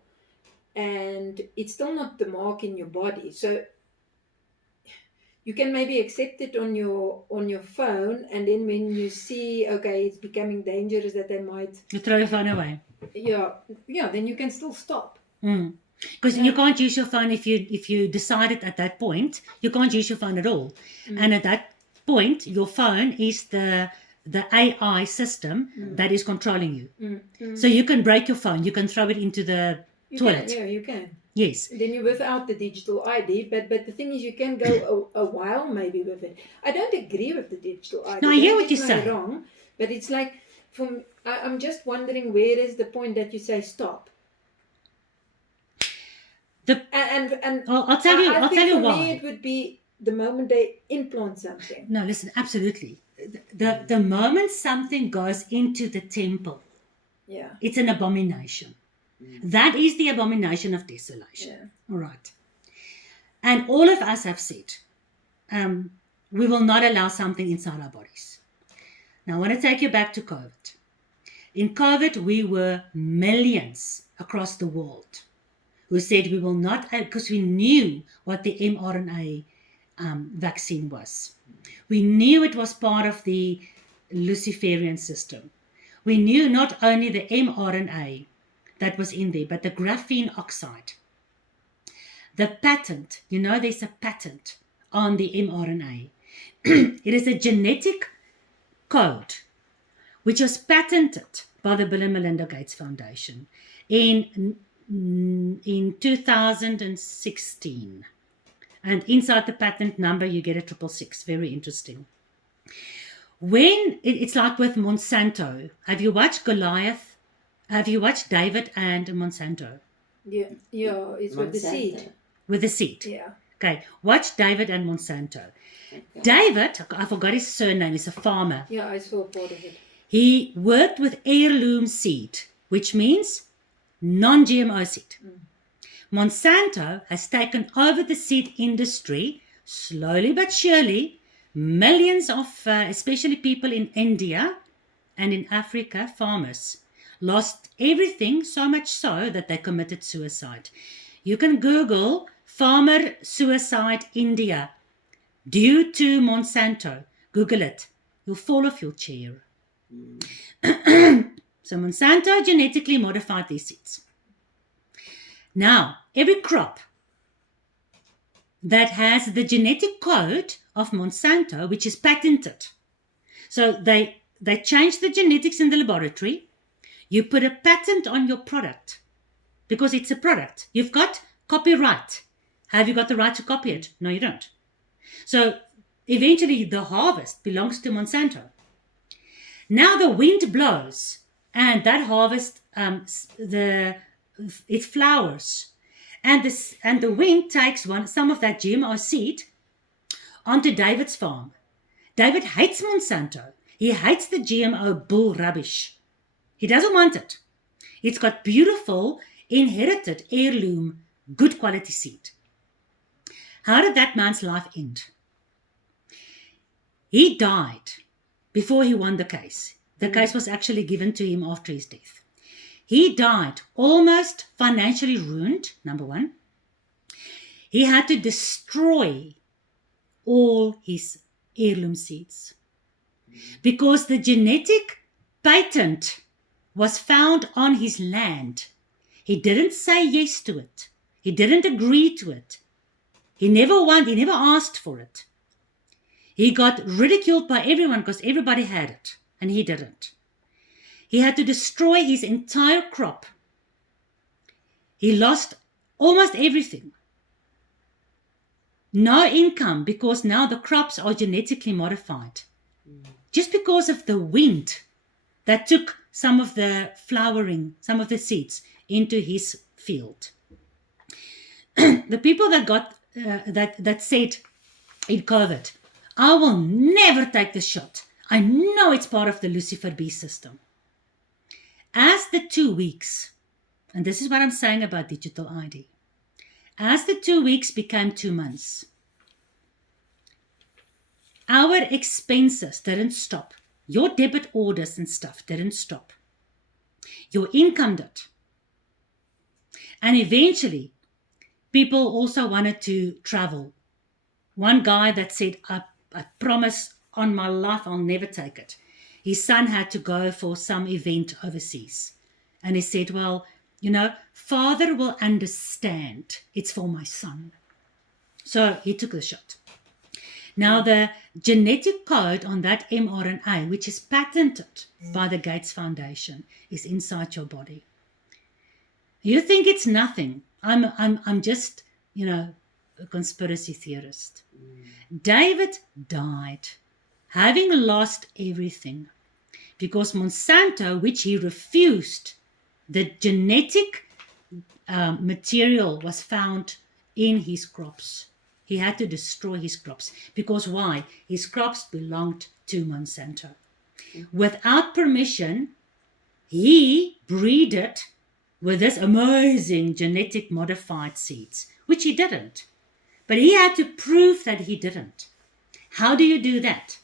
and it's still not the mark in your body. So you can maybe accept it on your phone, and then when you see, okay, it's becoming dangerous that they might, You throw your phone away. then you can still stop. Because you can't use your phone if you decided at that point, you can't use your phone at all. And at that point, your phone is the AI system that is controlling you. So you can break your phone, you can throw it into the toilet. You can. Yes. Then you're without the digital ID, but the thing is, you can go a while maybe with it. I don't agree with the digital ID. No, I hear Don't what you get me say. wrong, but it's like, I'm just wondering, where is the point that you say stop? I'll tell you. I'll tell you for why. me, it would be the moment they implant something. No, listen, absolutely. The moment something goes into the temple, Yeah. it's an abomination. That is the abomination of desolation. Yeah. All right. And all of us have said, we will not allow something inside our bodies. Now, I want to take you back to COVID. In COVID, we were millions across the world who said we will not, because we knew what the mRNA vaccine was. We knew it was part of the Luciferian system. We knew not only the mRNA that was in there, but the graphene oxide. The patent, there's a patent on the mRNA. It is a genetic code which was patented by the Bill and Melinda Gates Foundation in 2016. And inside the patent number, you get a 666. Very interesting. When it's like with Monsanto, have you watched Goliath? Have you watched David and Monsanto? Yeah, it's with the seed. With the seed. Yeah. Okay, watch David and Monsanto. Okay. David, I forgot his surname, he's a farmer. Yeah, I saw part of it. He worked with heirloom seed, which means non-GMO seed. Monsanto has taken over the seed industry, slowly but surely. Millions of, especially people in India and in Africa, farmers, lost everything, so much so that they committed suicide. You can Google farmer suicide India due to Monsanto. Google it. You'll fall off your chair. So Monsanto genetically modified these seeds. Now, every crop that has the genetic code of Monsanto, which is patented. So they change the genetics in the laboratory. You put a patent on your product because it's a product. You've got copyright. Have you got the right to copy it? No, you don't. So eventually the harvest belongs to Monsanto. Now the wind blows and that harvest, it flowers. And the wind takes some of that GMO seed onto David's farm. David hates Monsanto. He hates the GMO bull rubbish. He doesn't want it. It's got beautiful, inherited, heirloom, good quality seed. How did that man's life end? He died before he won the case. The case was actually given to him after his death. He died almost financially ruined, number one. He had to destroy all his heirloom seeds because the genetic patent was found on his land. He didn't say yes to it. He didn't agree to it. He never asked for it. He got ridiculed by everyone because everybody had it and he didn't. He had to destroy his entire crop. He lost almost everything. no income because now the crops are genetically modified. Just because of the wind that took some of the flowering, some of the seeds into his field. The people that got that said in COVID, I will never take the shot. I know it's part of the Lucifer B system. As the 2 weeks, and this is what I'm saying about digital ID, as the 2 weeks became 2 months, our expenses didn't stop. Your debit orders and stuff didn't stop. Your income did. And eventually, people also wanted to travel. One guy that said, I promise on my life I'll never take it. His son had to go for some event overseas. And he said, well, Father will understand. It's for my son. So he took the shot. Now, the genetic code on that mRNA, which is patented by the Gates Foundation, is inside your body. You think it's nothing. I'm just, a conspiracy theorist. David died, having lost everything, because Monsanto, which he refused, the genetic material was found in his crops. He had to destroy his crops. Because why? His crops belonged to Monsanto. Without permission, he breeded with this amazing genetic modified seeds, which he didn't. But he had to prove that he didn't. How do you do that?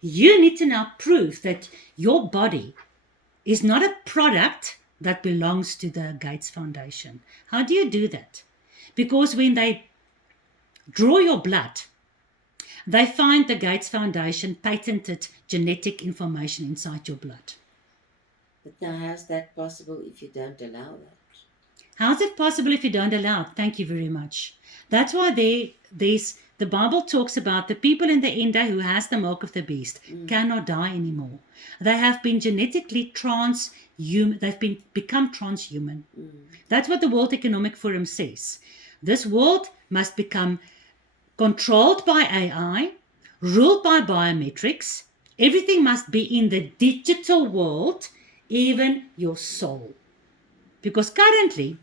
You need to now prove that your body is not a product that belongs to the Gates Foundation. How do you do that? Because when they draw your blood, they find the Gates Foundation patented genetic information inside your blood. But now how's that possible if you don't allow that? How's it possible if you don't allow it? Thank you very much. That's why the Bible talks about the people in the end day who has the mark of the beast cannot die anymore. They have been genetically transhuman. They've become transhuman. That's what the World Economic Forum says. This world must become controlled by AI, ruled by biometrics. Everything must be in the digital world, even your soul. Because currently,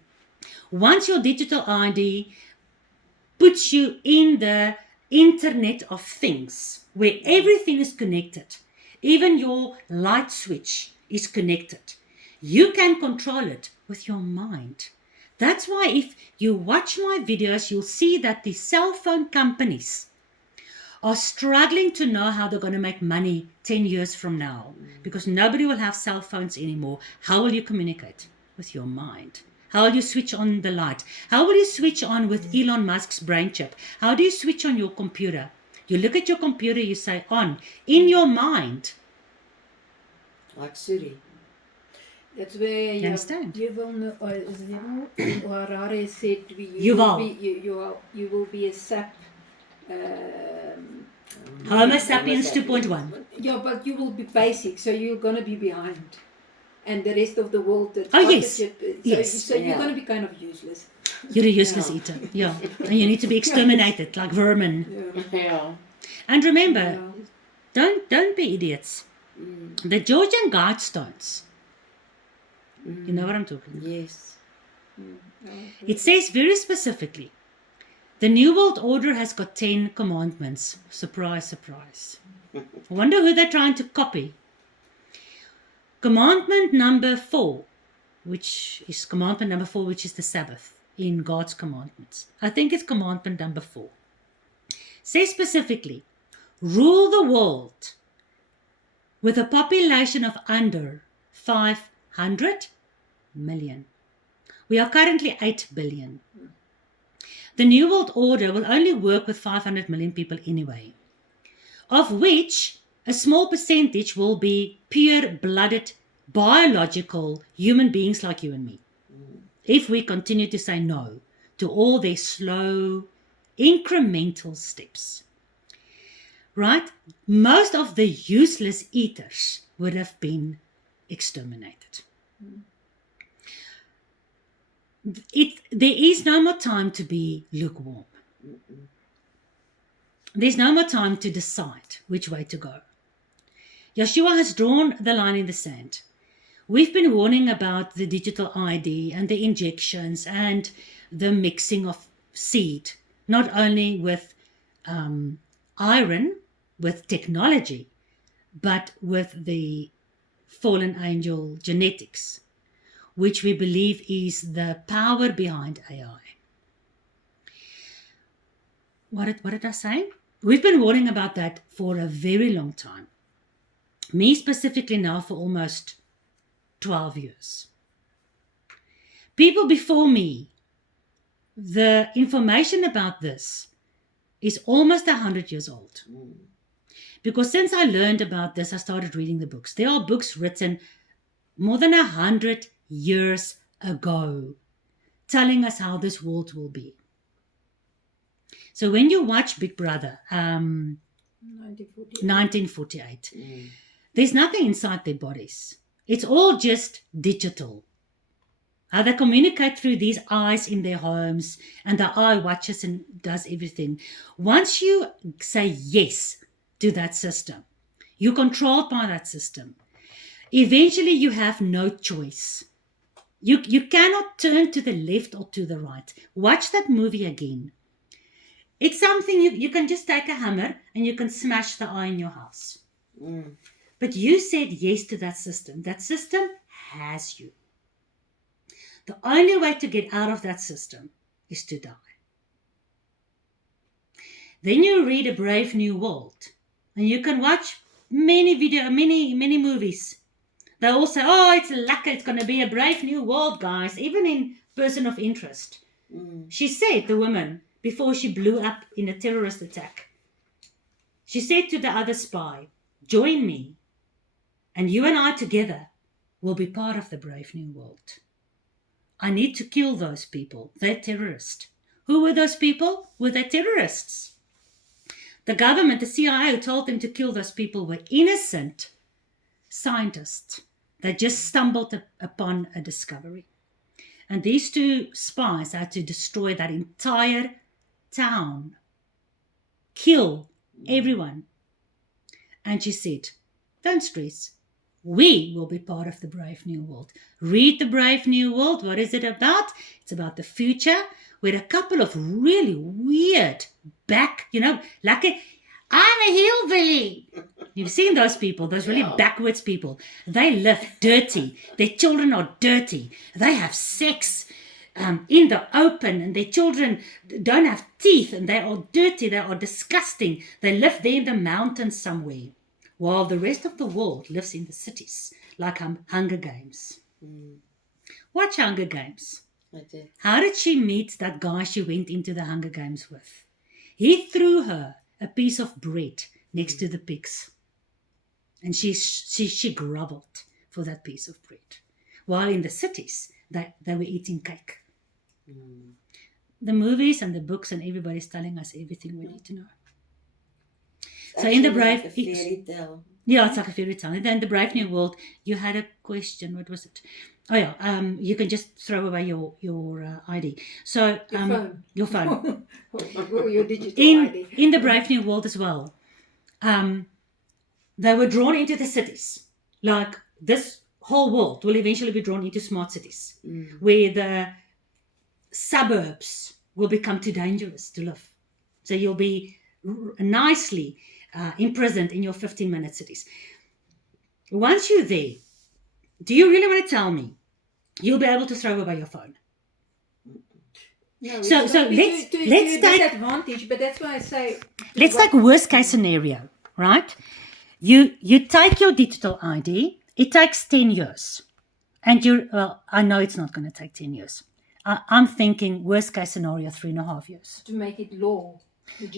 once your digital ID puts you in the Internet of Things, where everything is connected, even your light switch is connected, you can control it with your mind. That's why if you watch my videos, you'll see that the cell phone companies are struggling to know how they're going to make money 10 years from now, because nobody will have cell phones anymore. How will you communicate? With your mind. How will you switch on the light? How will you switch on with Elon Musk's brain chip? How do you switch on your computer? You look at your computer, you say on, in your mind. Like Suri. That's where You understand? Harare said you will be a sap. Homo sapiens 2.1. Yeah, but you will be basic, so you're going to be behind. And the rest of the world... Yes. So you're going to be kind of useless. You're a useless eater. Yeah. And you need to be exterminated like vermin. Yeah. And remember, don't be idiots. The Georgian Guidestones. You know what I'm talking about? Yes. It says very specifically, the New World Order has got 10 commandments. Surprise, surprise. I wonder who they're trying to copy. Commandment number 4, which is the Sabbath in God's commandments. I think it's commandment number 4. Says specifically, rule the world with a population of under 500 million. We are currently 8 billion. The New World Order will only work with 500 million people anyway, of which a small percentage will be pure-blooded, biological human beings like you and me. If we continue to say no to all their slow, incremental steps. Right? Most of the useless eaters would have been exterminated. There is no more time to be lukewarm. there's no more time to decide which way to go. Yeshua has drawn the line in the sand. We've been warning about the digital ID and the injections and the mixing of seed, not only with iron, with technology, but with the fallen angel genetics, which we believe is the power behind AI. What did I say? We've been warning about that for a very long time. Me specifically now for almost 12 years. People before me, the information about this is almost 100 years old. Because since I learned about this, I started reading the books. There are books written more than 100 years ago telling us how this world will be. So when you watch Big Brother, 1948, there's nothing inside their bodies. It's all just digital. How they communicate through these eyes in their homes, and the eye watches and does everything. Once you say yes to that system, you're controlled by that system. Eventually you have no choice. You cannot turn to the left or to the right. Watch that movie again. It's something you can just take a hammer and you can smash the eye in your house. But you said yes to that system. That system has you. The only way to get out of that system is to die. Then you read A Brave New World, and you can watch many movies. They all say, oh, it's going to be a brave new world, guys, even in Person of Interest. She said, the woman, before she blew up in a terrorist attack, she said to the other spy, join me, and you and I together will be part of the brave new world. I need to kill those people. They're terrorists. Who were those people? Were they terrorists? The government, the CIA, who told them to kill those people were innocent scientists that just stumbled upon a discovery. And these two spies had to destroy that entire town, kill everyone. And she said, don't stress. We will be part of the Brave New World. Read the Brave New World. What is it about? It's about the future where a couple of really weird I'm a hillbilly. You've seen those people, those really backwards people. They live dirty. Their children are dirty. They have sex in the open, and their children don't have teeth, and they are dirty. They are disgusting. They live there in the mountains somewhere, while the rest of the world lives in the cities, like Hunger Games. Watch Hunger Games. I did. How did she meet that guy she went into the Hunger Games with? He threw her a piece of bread next to the pigs. And she groveled for that piece of bread. While in the cities, they were eating cake. The movies and the books and everybody's telling us everything we need to know. So in the Brave... Like a fairy tale. Yeah, it's like a fairy tale. And then the Brave New World, you had a question. What was it? Oh yeah, you can just throw away your ID. So your phone. Your digital ID. In the Brave New World as well, they were drawn into the cities. Like this whole world will eventually be drawn into smart cities, where the suburbs will become too dangerous to live. So you'll be nicely imprisoned in your 15-minute cities. Once you're there, do you really want to tell me you'll be able to throw away your phone? No, So let's take disadvantage, but that's why I say let's take worst case scenario, right? You take your digital ID. It takes 10 years, and I know it's not going to take 10 years. I'm thinking worst case scenario 3.5 years to make it law.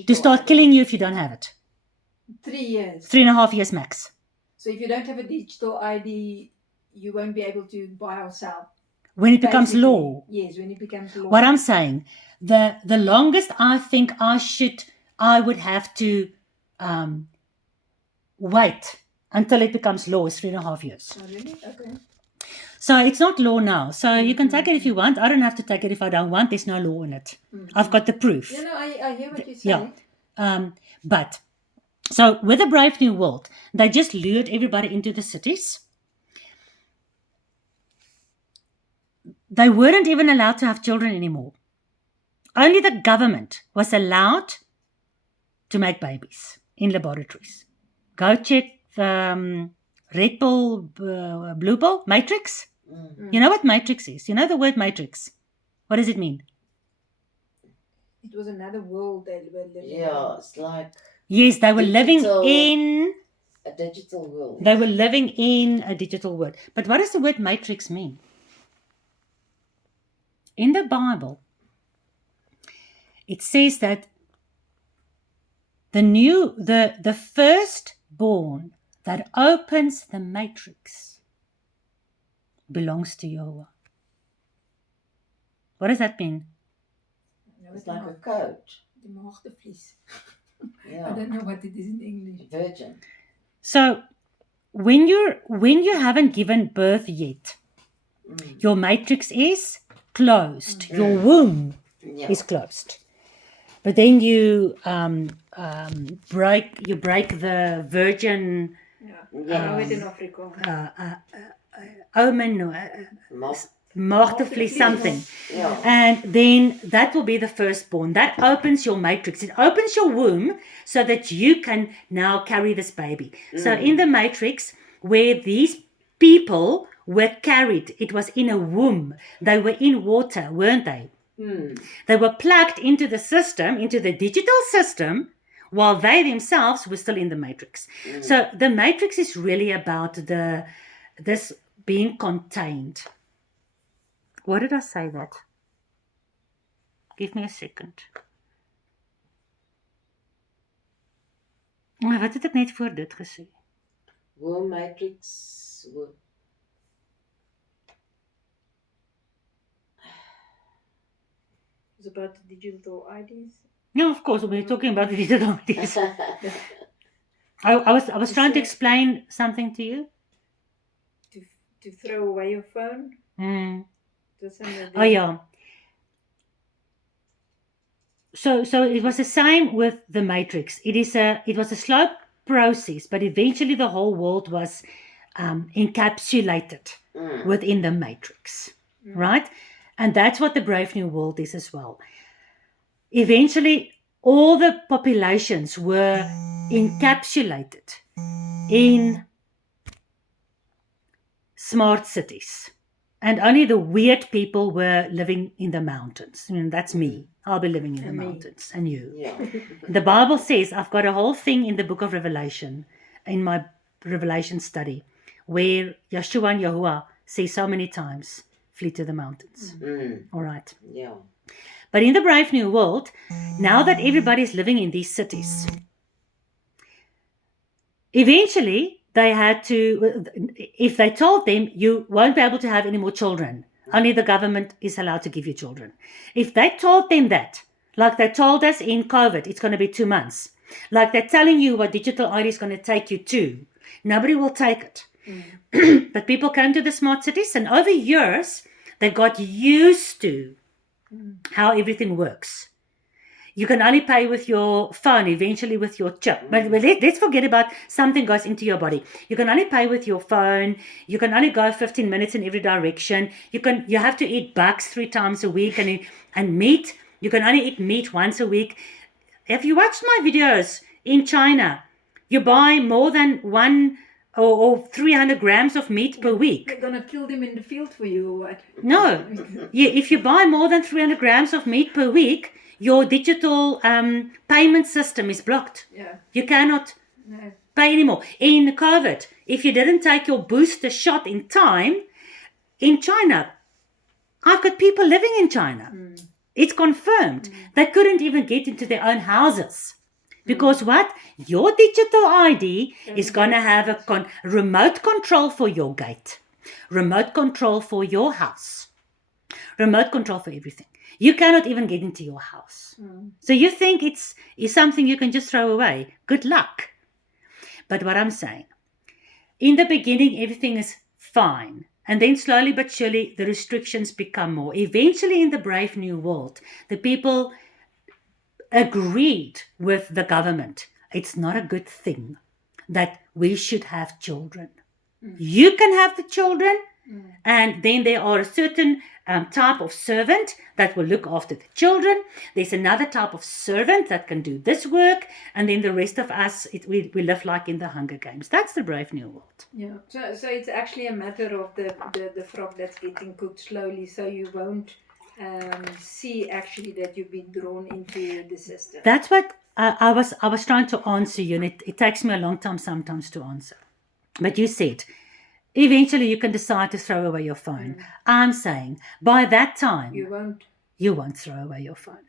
to start killing you if you don't have it. 3 years. 3.5 years max. So if you don't have a digital ID, you won't be able to buy or sell. When it becomes Basically, law. Yes, when it becomes law. What I'm saying, the longest I think I would have to wait until it becomes law is 3.5 years. Oh, really? Okay. So it's not law now. So you can take it if you want. I don't have to take it if I don't want. There's no law in it. I've got the proof. I hear what you're saying. Yeah. But, so with the Brave New World, they just lured everybody into the cities. They weren't even allowed to have children anymore. Only the government was allowed to make babies in laboratories. Go check the Red Pill, Blue Pill, Matrix. You know what Matrix is? You know the word Matrix? What does it mean? It was another world they were living Yeah, it's like Yes, they were living Digital. in... a digital world. They were living in a digital world. But what does the word matrix mean? In the Bible, it says that the firstborn that opens the matrix belongs to Jehovah. What does that mean? in. It's like a code. The Maagdevlies. I Yeah. don't know what it is in English. Virgin. So when you haven't given birth yet, Mm. your matrix is closed. Your womb Yeah. is closed. But then you break the virgin Ja. How it in Afrika. omen, Mas- maagdevlies something. Yeah. And then that will be the firstborn. That opens your matrix. It opens your womb so that you can now carry this baby. So in the matrix, where these people were carried, it was in a womb. They were in water, weren't they? Mm. They were plugged into the system, into the digital system, while they themselves were still in the matrix. So the matrix is really about this being contained. What did I say that? Give me a second. Wat het ek net voor dit gesê? Womb matrix. It's about the digital IDs. No, of course, we're talking about the digital IDs. I was trying to explain something to you. To throw away your phone. Mm. That's another Oh yeah. So it was the same with the matrix. It was a slow process, but eventually the whole world was encapsulated within the matrix, right? And that's what the Brave New World is as well. Eventually, all the populations were encapsulated in smart cities. And only the weird people were living in the mountains. I mean, that's me. I'll be living in the mountains. And you. Yeah. The Bible says, I've got a whole thing in the book of Revelation, in my Revelation study, where Yeshua and Yahuwah say so many times, flee to the mountains. Mm. All right. Yeah. But in the Brave New World, now that everybody's living in these cities, eventually they had to, if they told them, you won't be able to have any more children, only the government is allowed to give you children. If they told them that, like they told us in COVID, it's going to be 2 months, like they're telling you what digital ID is going to take you to, nobody will take it. But people came to the smart cities, and over years, they got used to how everything works. You can only pay with your phone, eventually with your chip. But let's forget about something goes into your body. You can only pay with your phone. You can only go 15 minutes in every direction. You have to eat bugs 3 times a week, and meat. You can only eat meat once a week. If you watched my videos in China, you buy more than 1 or 300 grams of meat per week. They're gonna kill them in the field for you or what? No. If you buy more than 300 grams of meat per week, your digital payment system is blocked. Yeah. You cannot No. pay anymore. In COVID, if you didn't take your booster shot in time, in China, I've got people living in China. It's confirmed. They couldn't even get into their own houses. Because what? Your digital ID is going to have a remote control for your gate, remote control for your house, remote control for everything. You cannot even get into your house. So you think it's something you can just throw away. Good luck. But what I'm saying, in the beginning, everything is fine. And then slowly but surely, the restrictions become more. Eventually, in the Brave New World, the people agreed with the government. it's not a good thing that we should have children. You can have the children, and then there are a certain type of servant that will look after the children. There's another type of servant that can do this work, and then the rest of us, we live like in the Hunger Games. That's the Brave New World. Yeah. So it's actually a matter of the frog that's getting cooked slowly, so you won't see actually that you've been drawn into the system. That's what I was trying to answer you, and it takes me a long time sometimes to answer. But you said, eventually you can decide to throw away your phone. I'm saying, by that time, You won't won't. throw away your phone.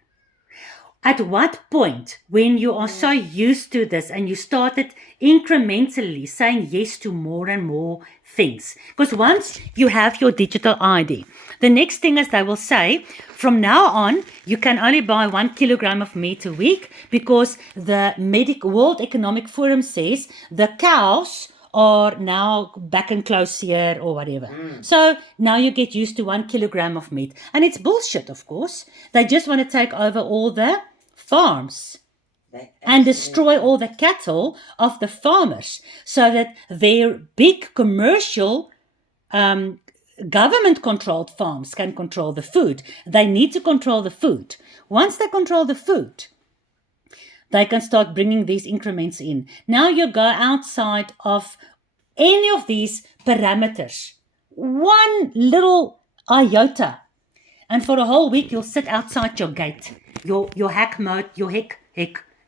At what point, when you are so used to this and you started incrementally saying yes to more and more things? Because once you have your digital ID, the next thing is they will say, from now on, you can only buy 1 kilogram of meat a week because the World Economic Forum says the cows are now back and close here or whatever. So now you get used to 1 kilogram of meat. And it's bullshit, of course. They just want to take over all the farms and destroy all the cattle of the farmers so that their big commercial government-controlled farms can control the food. They need to control the food. Once they control the food, they can start bringing these increments in. Now you go outside of any of these parameters, one little iota, and for a whole week you'll sit outside your gate. Your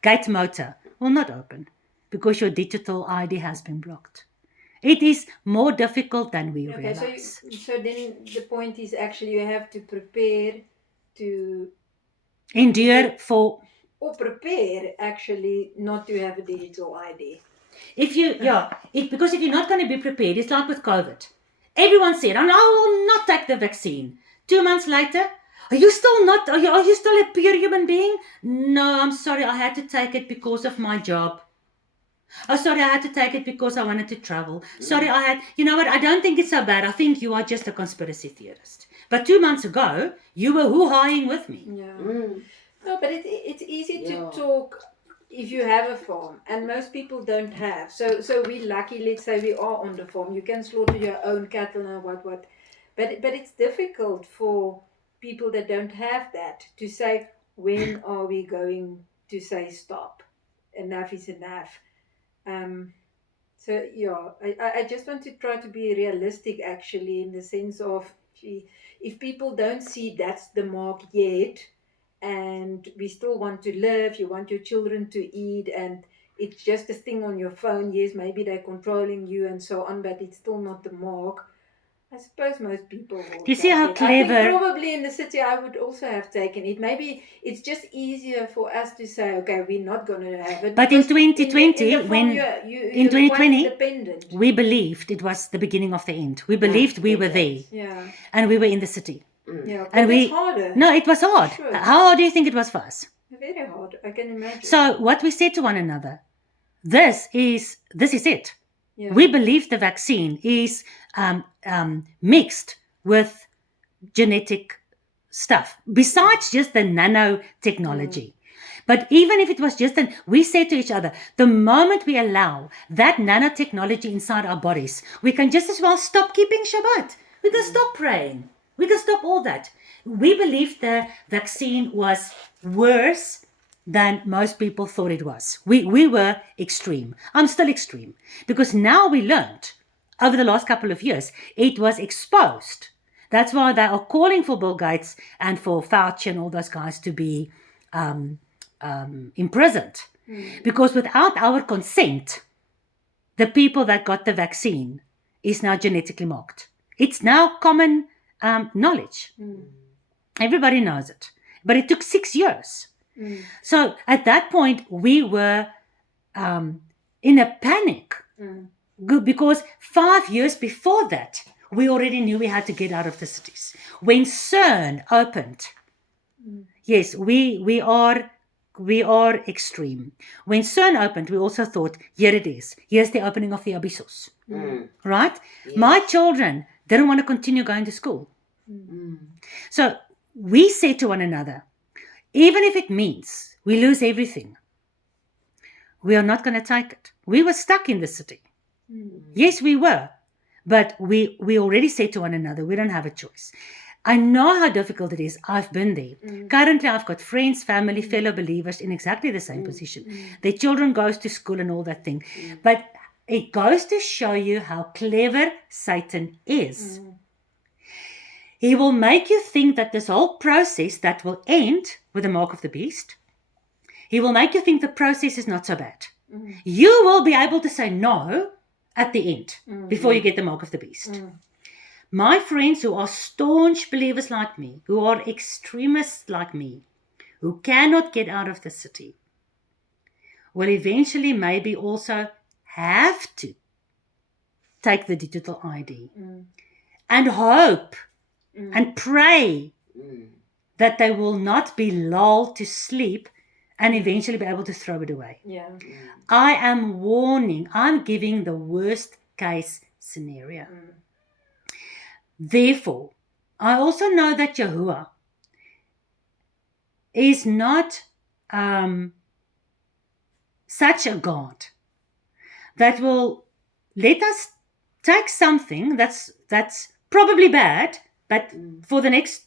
gate motor will not open because your digital ID has been blocked. It is more difficult than we Okay, realize. so then the point is actually you have to prepare to Endure for or prepare actually not to have a digital ID. because if you're not going to be prepared, it's like with COVID. Everyone said, "Oh, I will not take the vaccine." 2 months later, are you still a pure human being? No, I'm sorry, I had to take it because of my job. Oh, sorry, I had to take it because I wanted to travel. Sorry, you know what, I don't think it's so bad. I think you are just a conspiracy theorist. But 2 months ago, you were hoo-haing with me. Yeah. No, but it's easy to talk if you have a farm, and most people don't have. So we're lucky. Let's say we are on the farm. You can slaughter your own cattle and what. But it's difficult for people that don't have that to say, when are we going to say stop? Enough is enough. So yeah, I just want to try to be realistic actually, in the sense of, if people don't see that's the mark yet, and we still want to live, you want your children to eat, and it's just a thing on your phone. Yes, maybe they're controlling you and so on, but it's still not the mark. I suppose most people will. Do you see how take it. clever? I think probably in the city I would also have taken it. Maybe it's just easier for us to say, okay, we're not going to have it. But in because 2020, in the farm, in you're quite 2020, independent. we believed it was the beginning of the end. We believed we were there, Yeah, and we were in the city. yeah, but And it's harder. No, it was hard. Sure. How hard do you think it was for us? Very hard. I can imagine. So what we said to one another, this is it. yeah. We believe the vaccine is mixed with genetic stuff, besides just the nanotechnology. But even if it was just we said to each other, the moment we allow that nanotechnology inside our bodies, we can just as well stop keeping Shabbat. We can stop praying. We can stop all that. We believed the vaccine was worse than most people thought it was. We were extreme. I'm still extreme. Because now we learned, over the last couple of years, it was exposed. That's why they are calling for Bill Gates and for Fauci and all those guys to be imprisoned. Because without our consent, the people that got the vaccine is now genetically marked. It's now common knowledge. Everybody knows it. But it took 6 years. So at that point, we were in a panic. Because 5 years before that, we already knew we had to get out of the cities. When CERN opened, yes, we are extreme. When CERN opened, we also thought, here it is. Here's the opening of the abyssos. Right? Yes. My children didn't want to continue going to school. So we said to one another, even if it means we lose everything, we are not going to take it. We were stuck in the city. Mm. Yes, we were. But we already said to one another, we don't have a choice. I know how difficult it is. I've been there. Currently, I've got friends, family, fellow believers in exactly the same position. Their children goes to school and all that thing. But it goes to show you how clever Satan is. He will make you think that this whole process that will end with the mark of the beast, he will make you think the process is not so bad. You will be able to say no at the end before you get the mark of the beast. My friends who are staunch believers like me, who are extremists like me, who cannot get out of the city, will eventually maybe also have to take the digital ID and hope and pray that they will not be lulled to sleep and eventually be able to throw it away. Yeah. I am warning, I'm giving the worst case scenario. Therefore, I also know that Yahuwah is not such a God that will let us take something that's probably bad, but for the next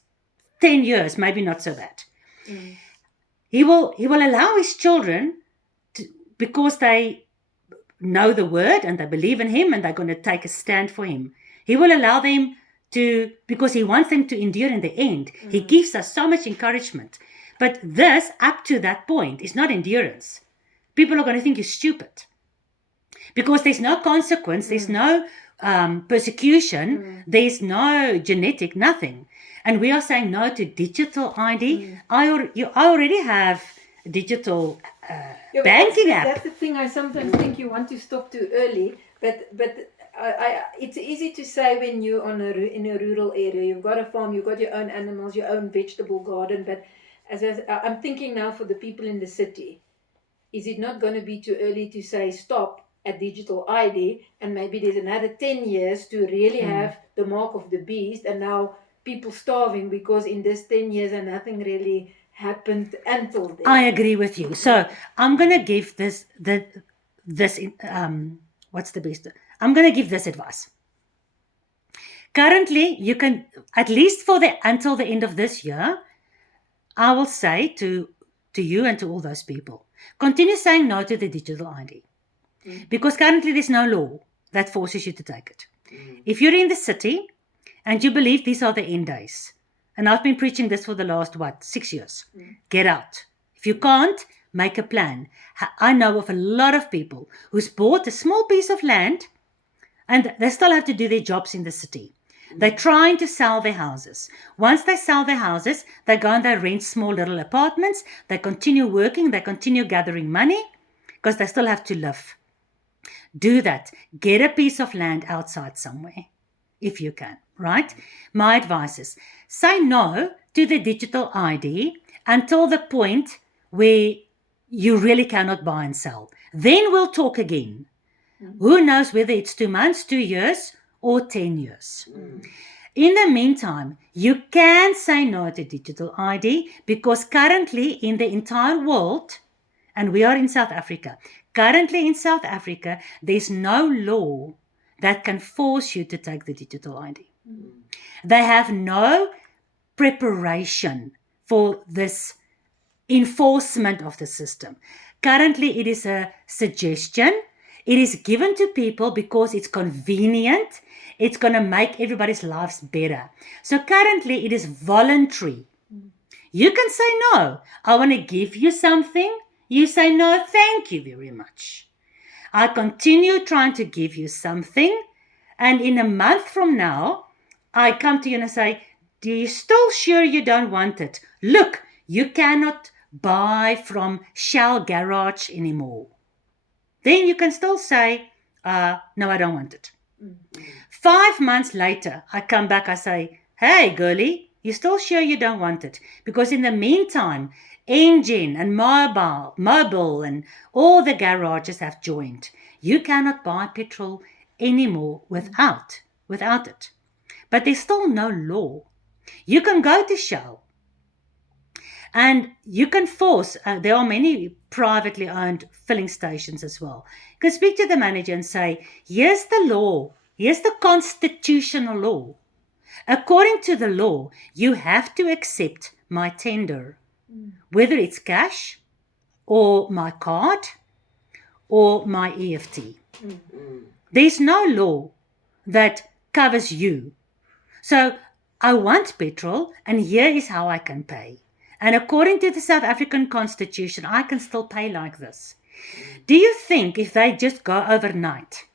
10 years, maybe not so bad. He will allow his children to, because they know the word and they believe in him and they're going to take a stand for him. He will allow them to, because he wants them to endure in the end. He gives us so much encouragement. But this, up to that point, is not endurance. People are going to think you're stupid. Because there's no consequence, there's no persecution, there's no genetic, nothing. And we are saying no to digital ID. I already have digital banking app. That's the thing. I sometimes think you want to stop too early, but it's easy to say when you're in a rural area. You've got a farm, you've got your own animals, your own vegetable garden. But I'm thinking now for the people in the city, is it not going to be too early to say stop at digital ID, and maybe there's another 10 years to really have the mark of the beast, and now people starving because in this 10 years and nothing really happened until then. I agree with you. So I'm going to give this what's the best? I'm going to give this advice. Currently, you can, at least until the end of this year, I will say to you and to all those people, continue saying no to the digital ID. Because currently there's no law that forces you to take it. If you're in the city and you believe these are the end days, and I've been preaching this for the last, 6 years, get out. If you can't, make a plan. I know of a lot of people who's bought a small piece of land and they still have to do their jobs in the city. They're trying to sell their houses. Once they sell their houses, they go and they rent small little apartments. They continue working. They continue gathering money because they still have to live. Do that. Get a piece of land outside somewhere if you can, right? My advice is say no to the digital ID until the point where you really cannot buy and sell. Then we'll talk again. Who knows whether it's 2 months, 2 years, or 10 years. In the meantime, you can say no to digital ID because currently in the entire world, and we are in South Africa, currently in South Africa, there's no law that can force you to take the digital ID. They have no preparation for this enforcement of the system. Currently, it is a suggestion. It is given to people because it's convenient. It's going to make everybody's lives better. So currently, it is voluntary. You can say no. I want to give you something. You say no, thank you very much. I continue trying to give you something. And in a month from now, I come to you and I say, do you still sure you don't want it? Look, you cannot buy from Shell Garage anymore. Then you can still say, no, I don't want it. 5 months later, I come back, I say, hey, girlie, you still sure you don't want it? Because in the meantime, Engine and Mobile and all the garages have joined. You cannot buy petrol anymore without it. But there's still no law. You can go to Shell And you can force, there are many privately owned filling stations as well. You can speak to the manager and say, here's the law, here's the constitutional law. According to the law, you have to accept my tender, whether it's cash or my card or my EFT. There's no law that covers you. So I want petrol, and here is how I can pay. And according to the South African Constitution, I can still pay like this. Do you think if they just go overnight,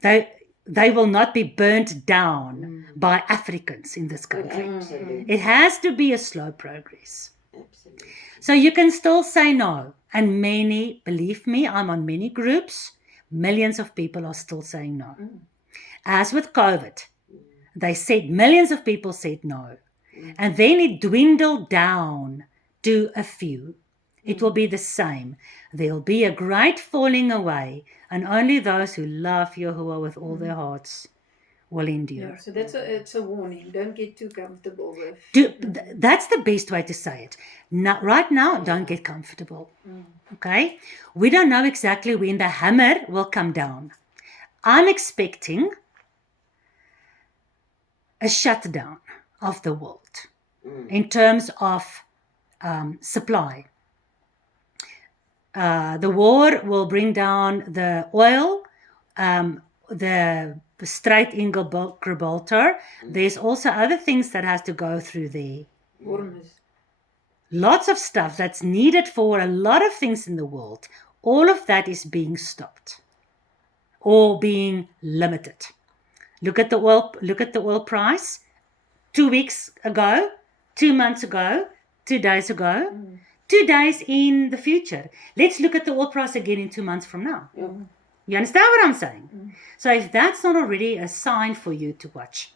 they will not be burnt down by Africans in this country? Absolutely. It has to be a slow progress. Absolutely. So you can still say no. And many, believe me, I'm on many groups, millions of people are still saying no. As with COVID, they said, millions of people said no. And then it dwindled down to a few. It will be the same. There'll be a great falling away, and only those who love Yahuwah with all their hearts will endure. Yeah, so it's a warning. Don't get too comfortable with. That's the best way to say it. Right now, don't get comfortable. Okay? We don't know exactly when the hammer will come down. I'm expecting a shutdown of the world in terms of supply. The war will bring down the oil, the Strait in Gibraltar. There's also other things that has to go through there. Hormuz. Lots of stuff that's needed for a lot of things in the world. All of that is being stopped or being limited. Look at the oil price. 2 weeks ago, 2 months ago, 2 days ago, 2 days in the future. Let's look at the oil price again in 2 months from now. You understand what I'm saying? So if that's not already a sign for you to watch.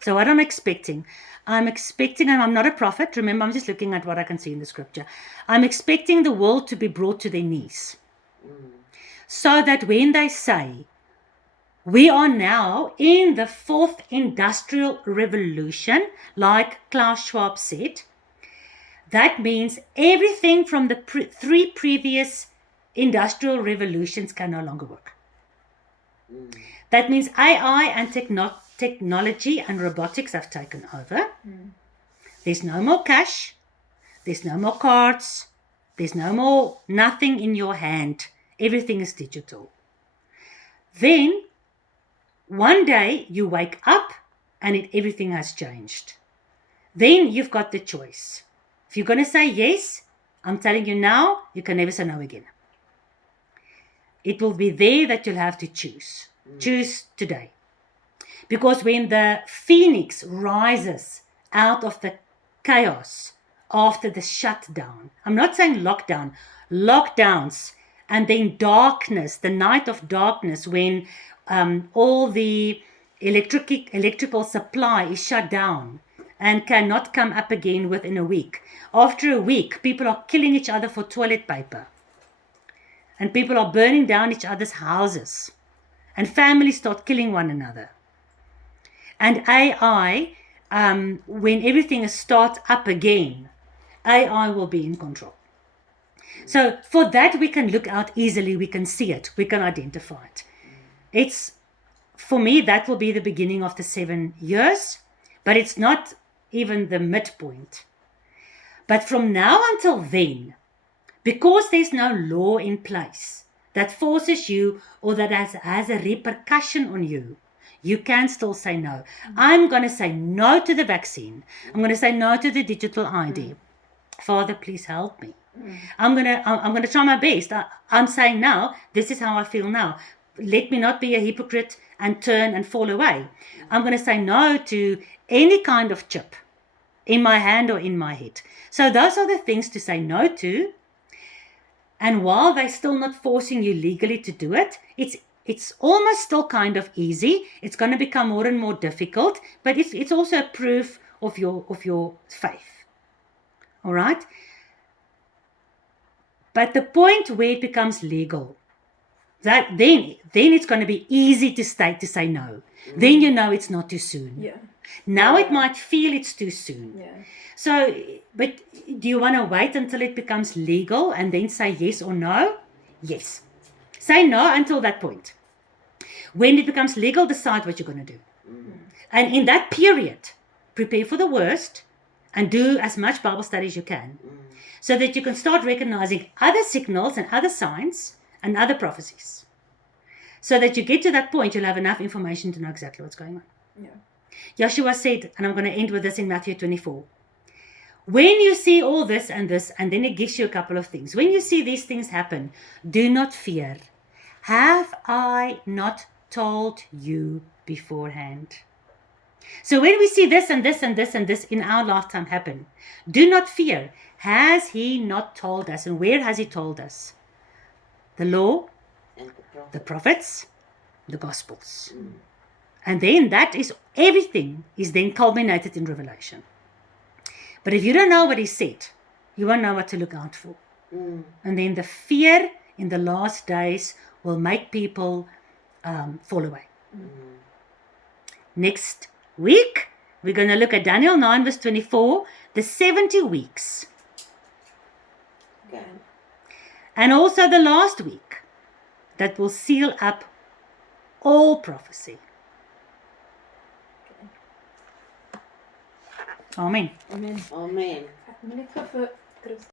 So what I'm expecting, and I'm not a prophet, remember I'm just looking at what I can see in the scripture. I'm expecting the world to be brought to their knees. So that when they say, we are now in the 4th industrial revolution, like Klaus Schwab said, that means everything from the 3 previous industrial revolutions can no longer work. That means AI and technology and robotics have taken over. There's no more cash. There's no more cards. There's no more nothing in your hand. Everything is digital. Then, one day you wake up and everything has changed. Then you've got the choice. If you're going to say yes, I'm telling you now, you can never say no again. It will be there that you'll have to choose. Choose today. Because when the phoenix rises out of the chaos after the shutdown, I'm not saying lockdown, lockdowns, and then darkness, the night of darkness, when all the electrical supply is shut down and cannot come up again within a week. After a week, people are killing each other for toilet paper. And people are burning down each other's houses. And families start killing one another. And AI, when everything starts up again, AI will be in control. So for that, we can look out easily. We can see it. We can identify it. For me, that will be the beginning of the 7 years. But it's not even the midpoint. But from now until then, because there's no law in place that forces you or that has a repercussion on you, you can still say no. I'm going to say no to the vaccine. I'm going to say no to the digital ID. Father, please help me. I'm going to try my best. I'm saying now, this is how I feel now. Let me not be a hypocrite and turn and fall away. I'm going to say no to any kind of chip in my hand or in my head. So those are the things to say no to. And while they're still not forcing you legally to do it, it's almost still kind of easy. It's going to become more and more difficult, but it's also a proof of your faith. All right? But the point where it becomes legal, that then it's going to be easy to say no. Then you know it's not too soon. Yeah. Now it Yeah. might feel it's too soon. Yeah. So, but do you want to wait until it becomes legal and then say yes or no? Yes. Say no until that point. When it becomes legal, decide what you're going to do. And in that period, prepare for the worst and do as much Bible study as you can so that you can start recognizing other signals and other signs and other prophecies. So that you get to that point, you'll have enough information to know exactly what's going on. Yeah. Joshua said, and I'm going to end with this in Matthew 24. When you see all this, and then it gives you a couple of things. When you see these things happen, do not fear. Have I not told you beforehand? So when we see this and this and this and this in our lifetime happen, do not fear. Has he not told us? And where has he told us? The law, And the prophets, the gospels. And then that is, everything is then culminated in Revelation. But if you don't know what he said, you won't know what to look out for. And then the fear in the last days will make people fall away. Next week, we're going to look at Daniel 9 verse 24, the 70 weeks. Okay. And also the last week that will seal up all prophecy. Amen. Amen. Amen. Ek moet net gou vir Christa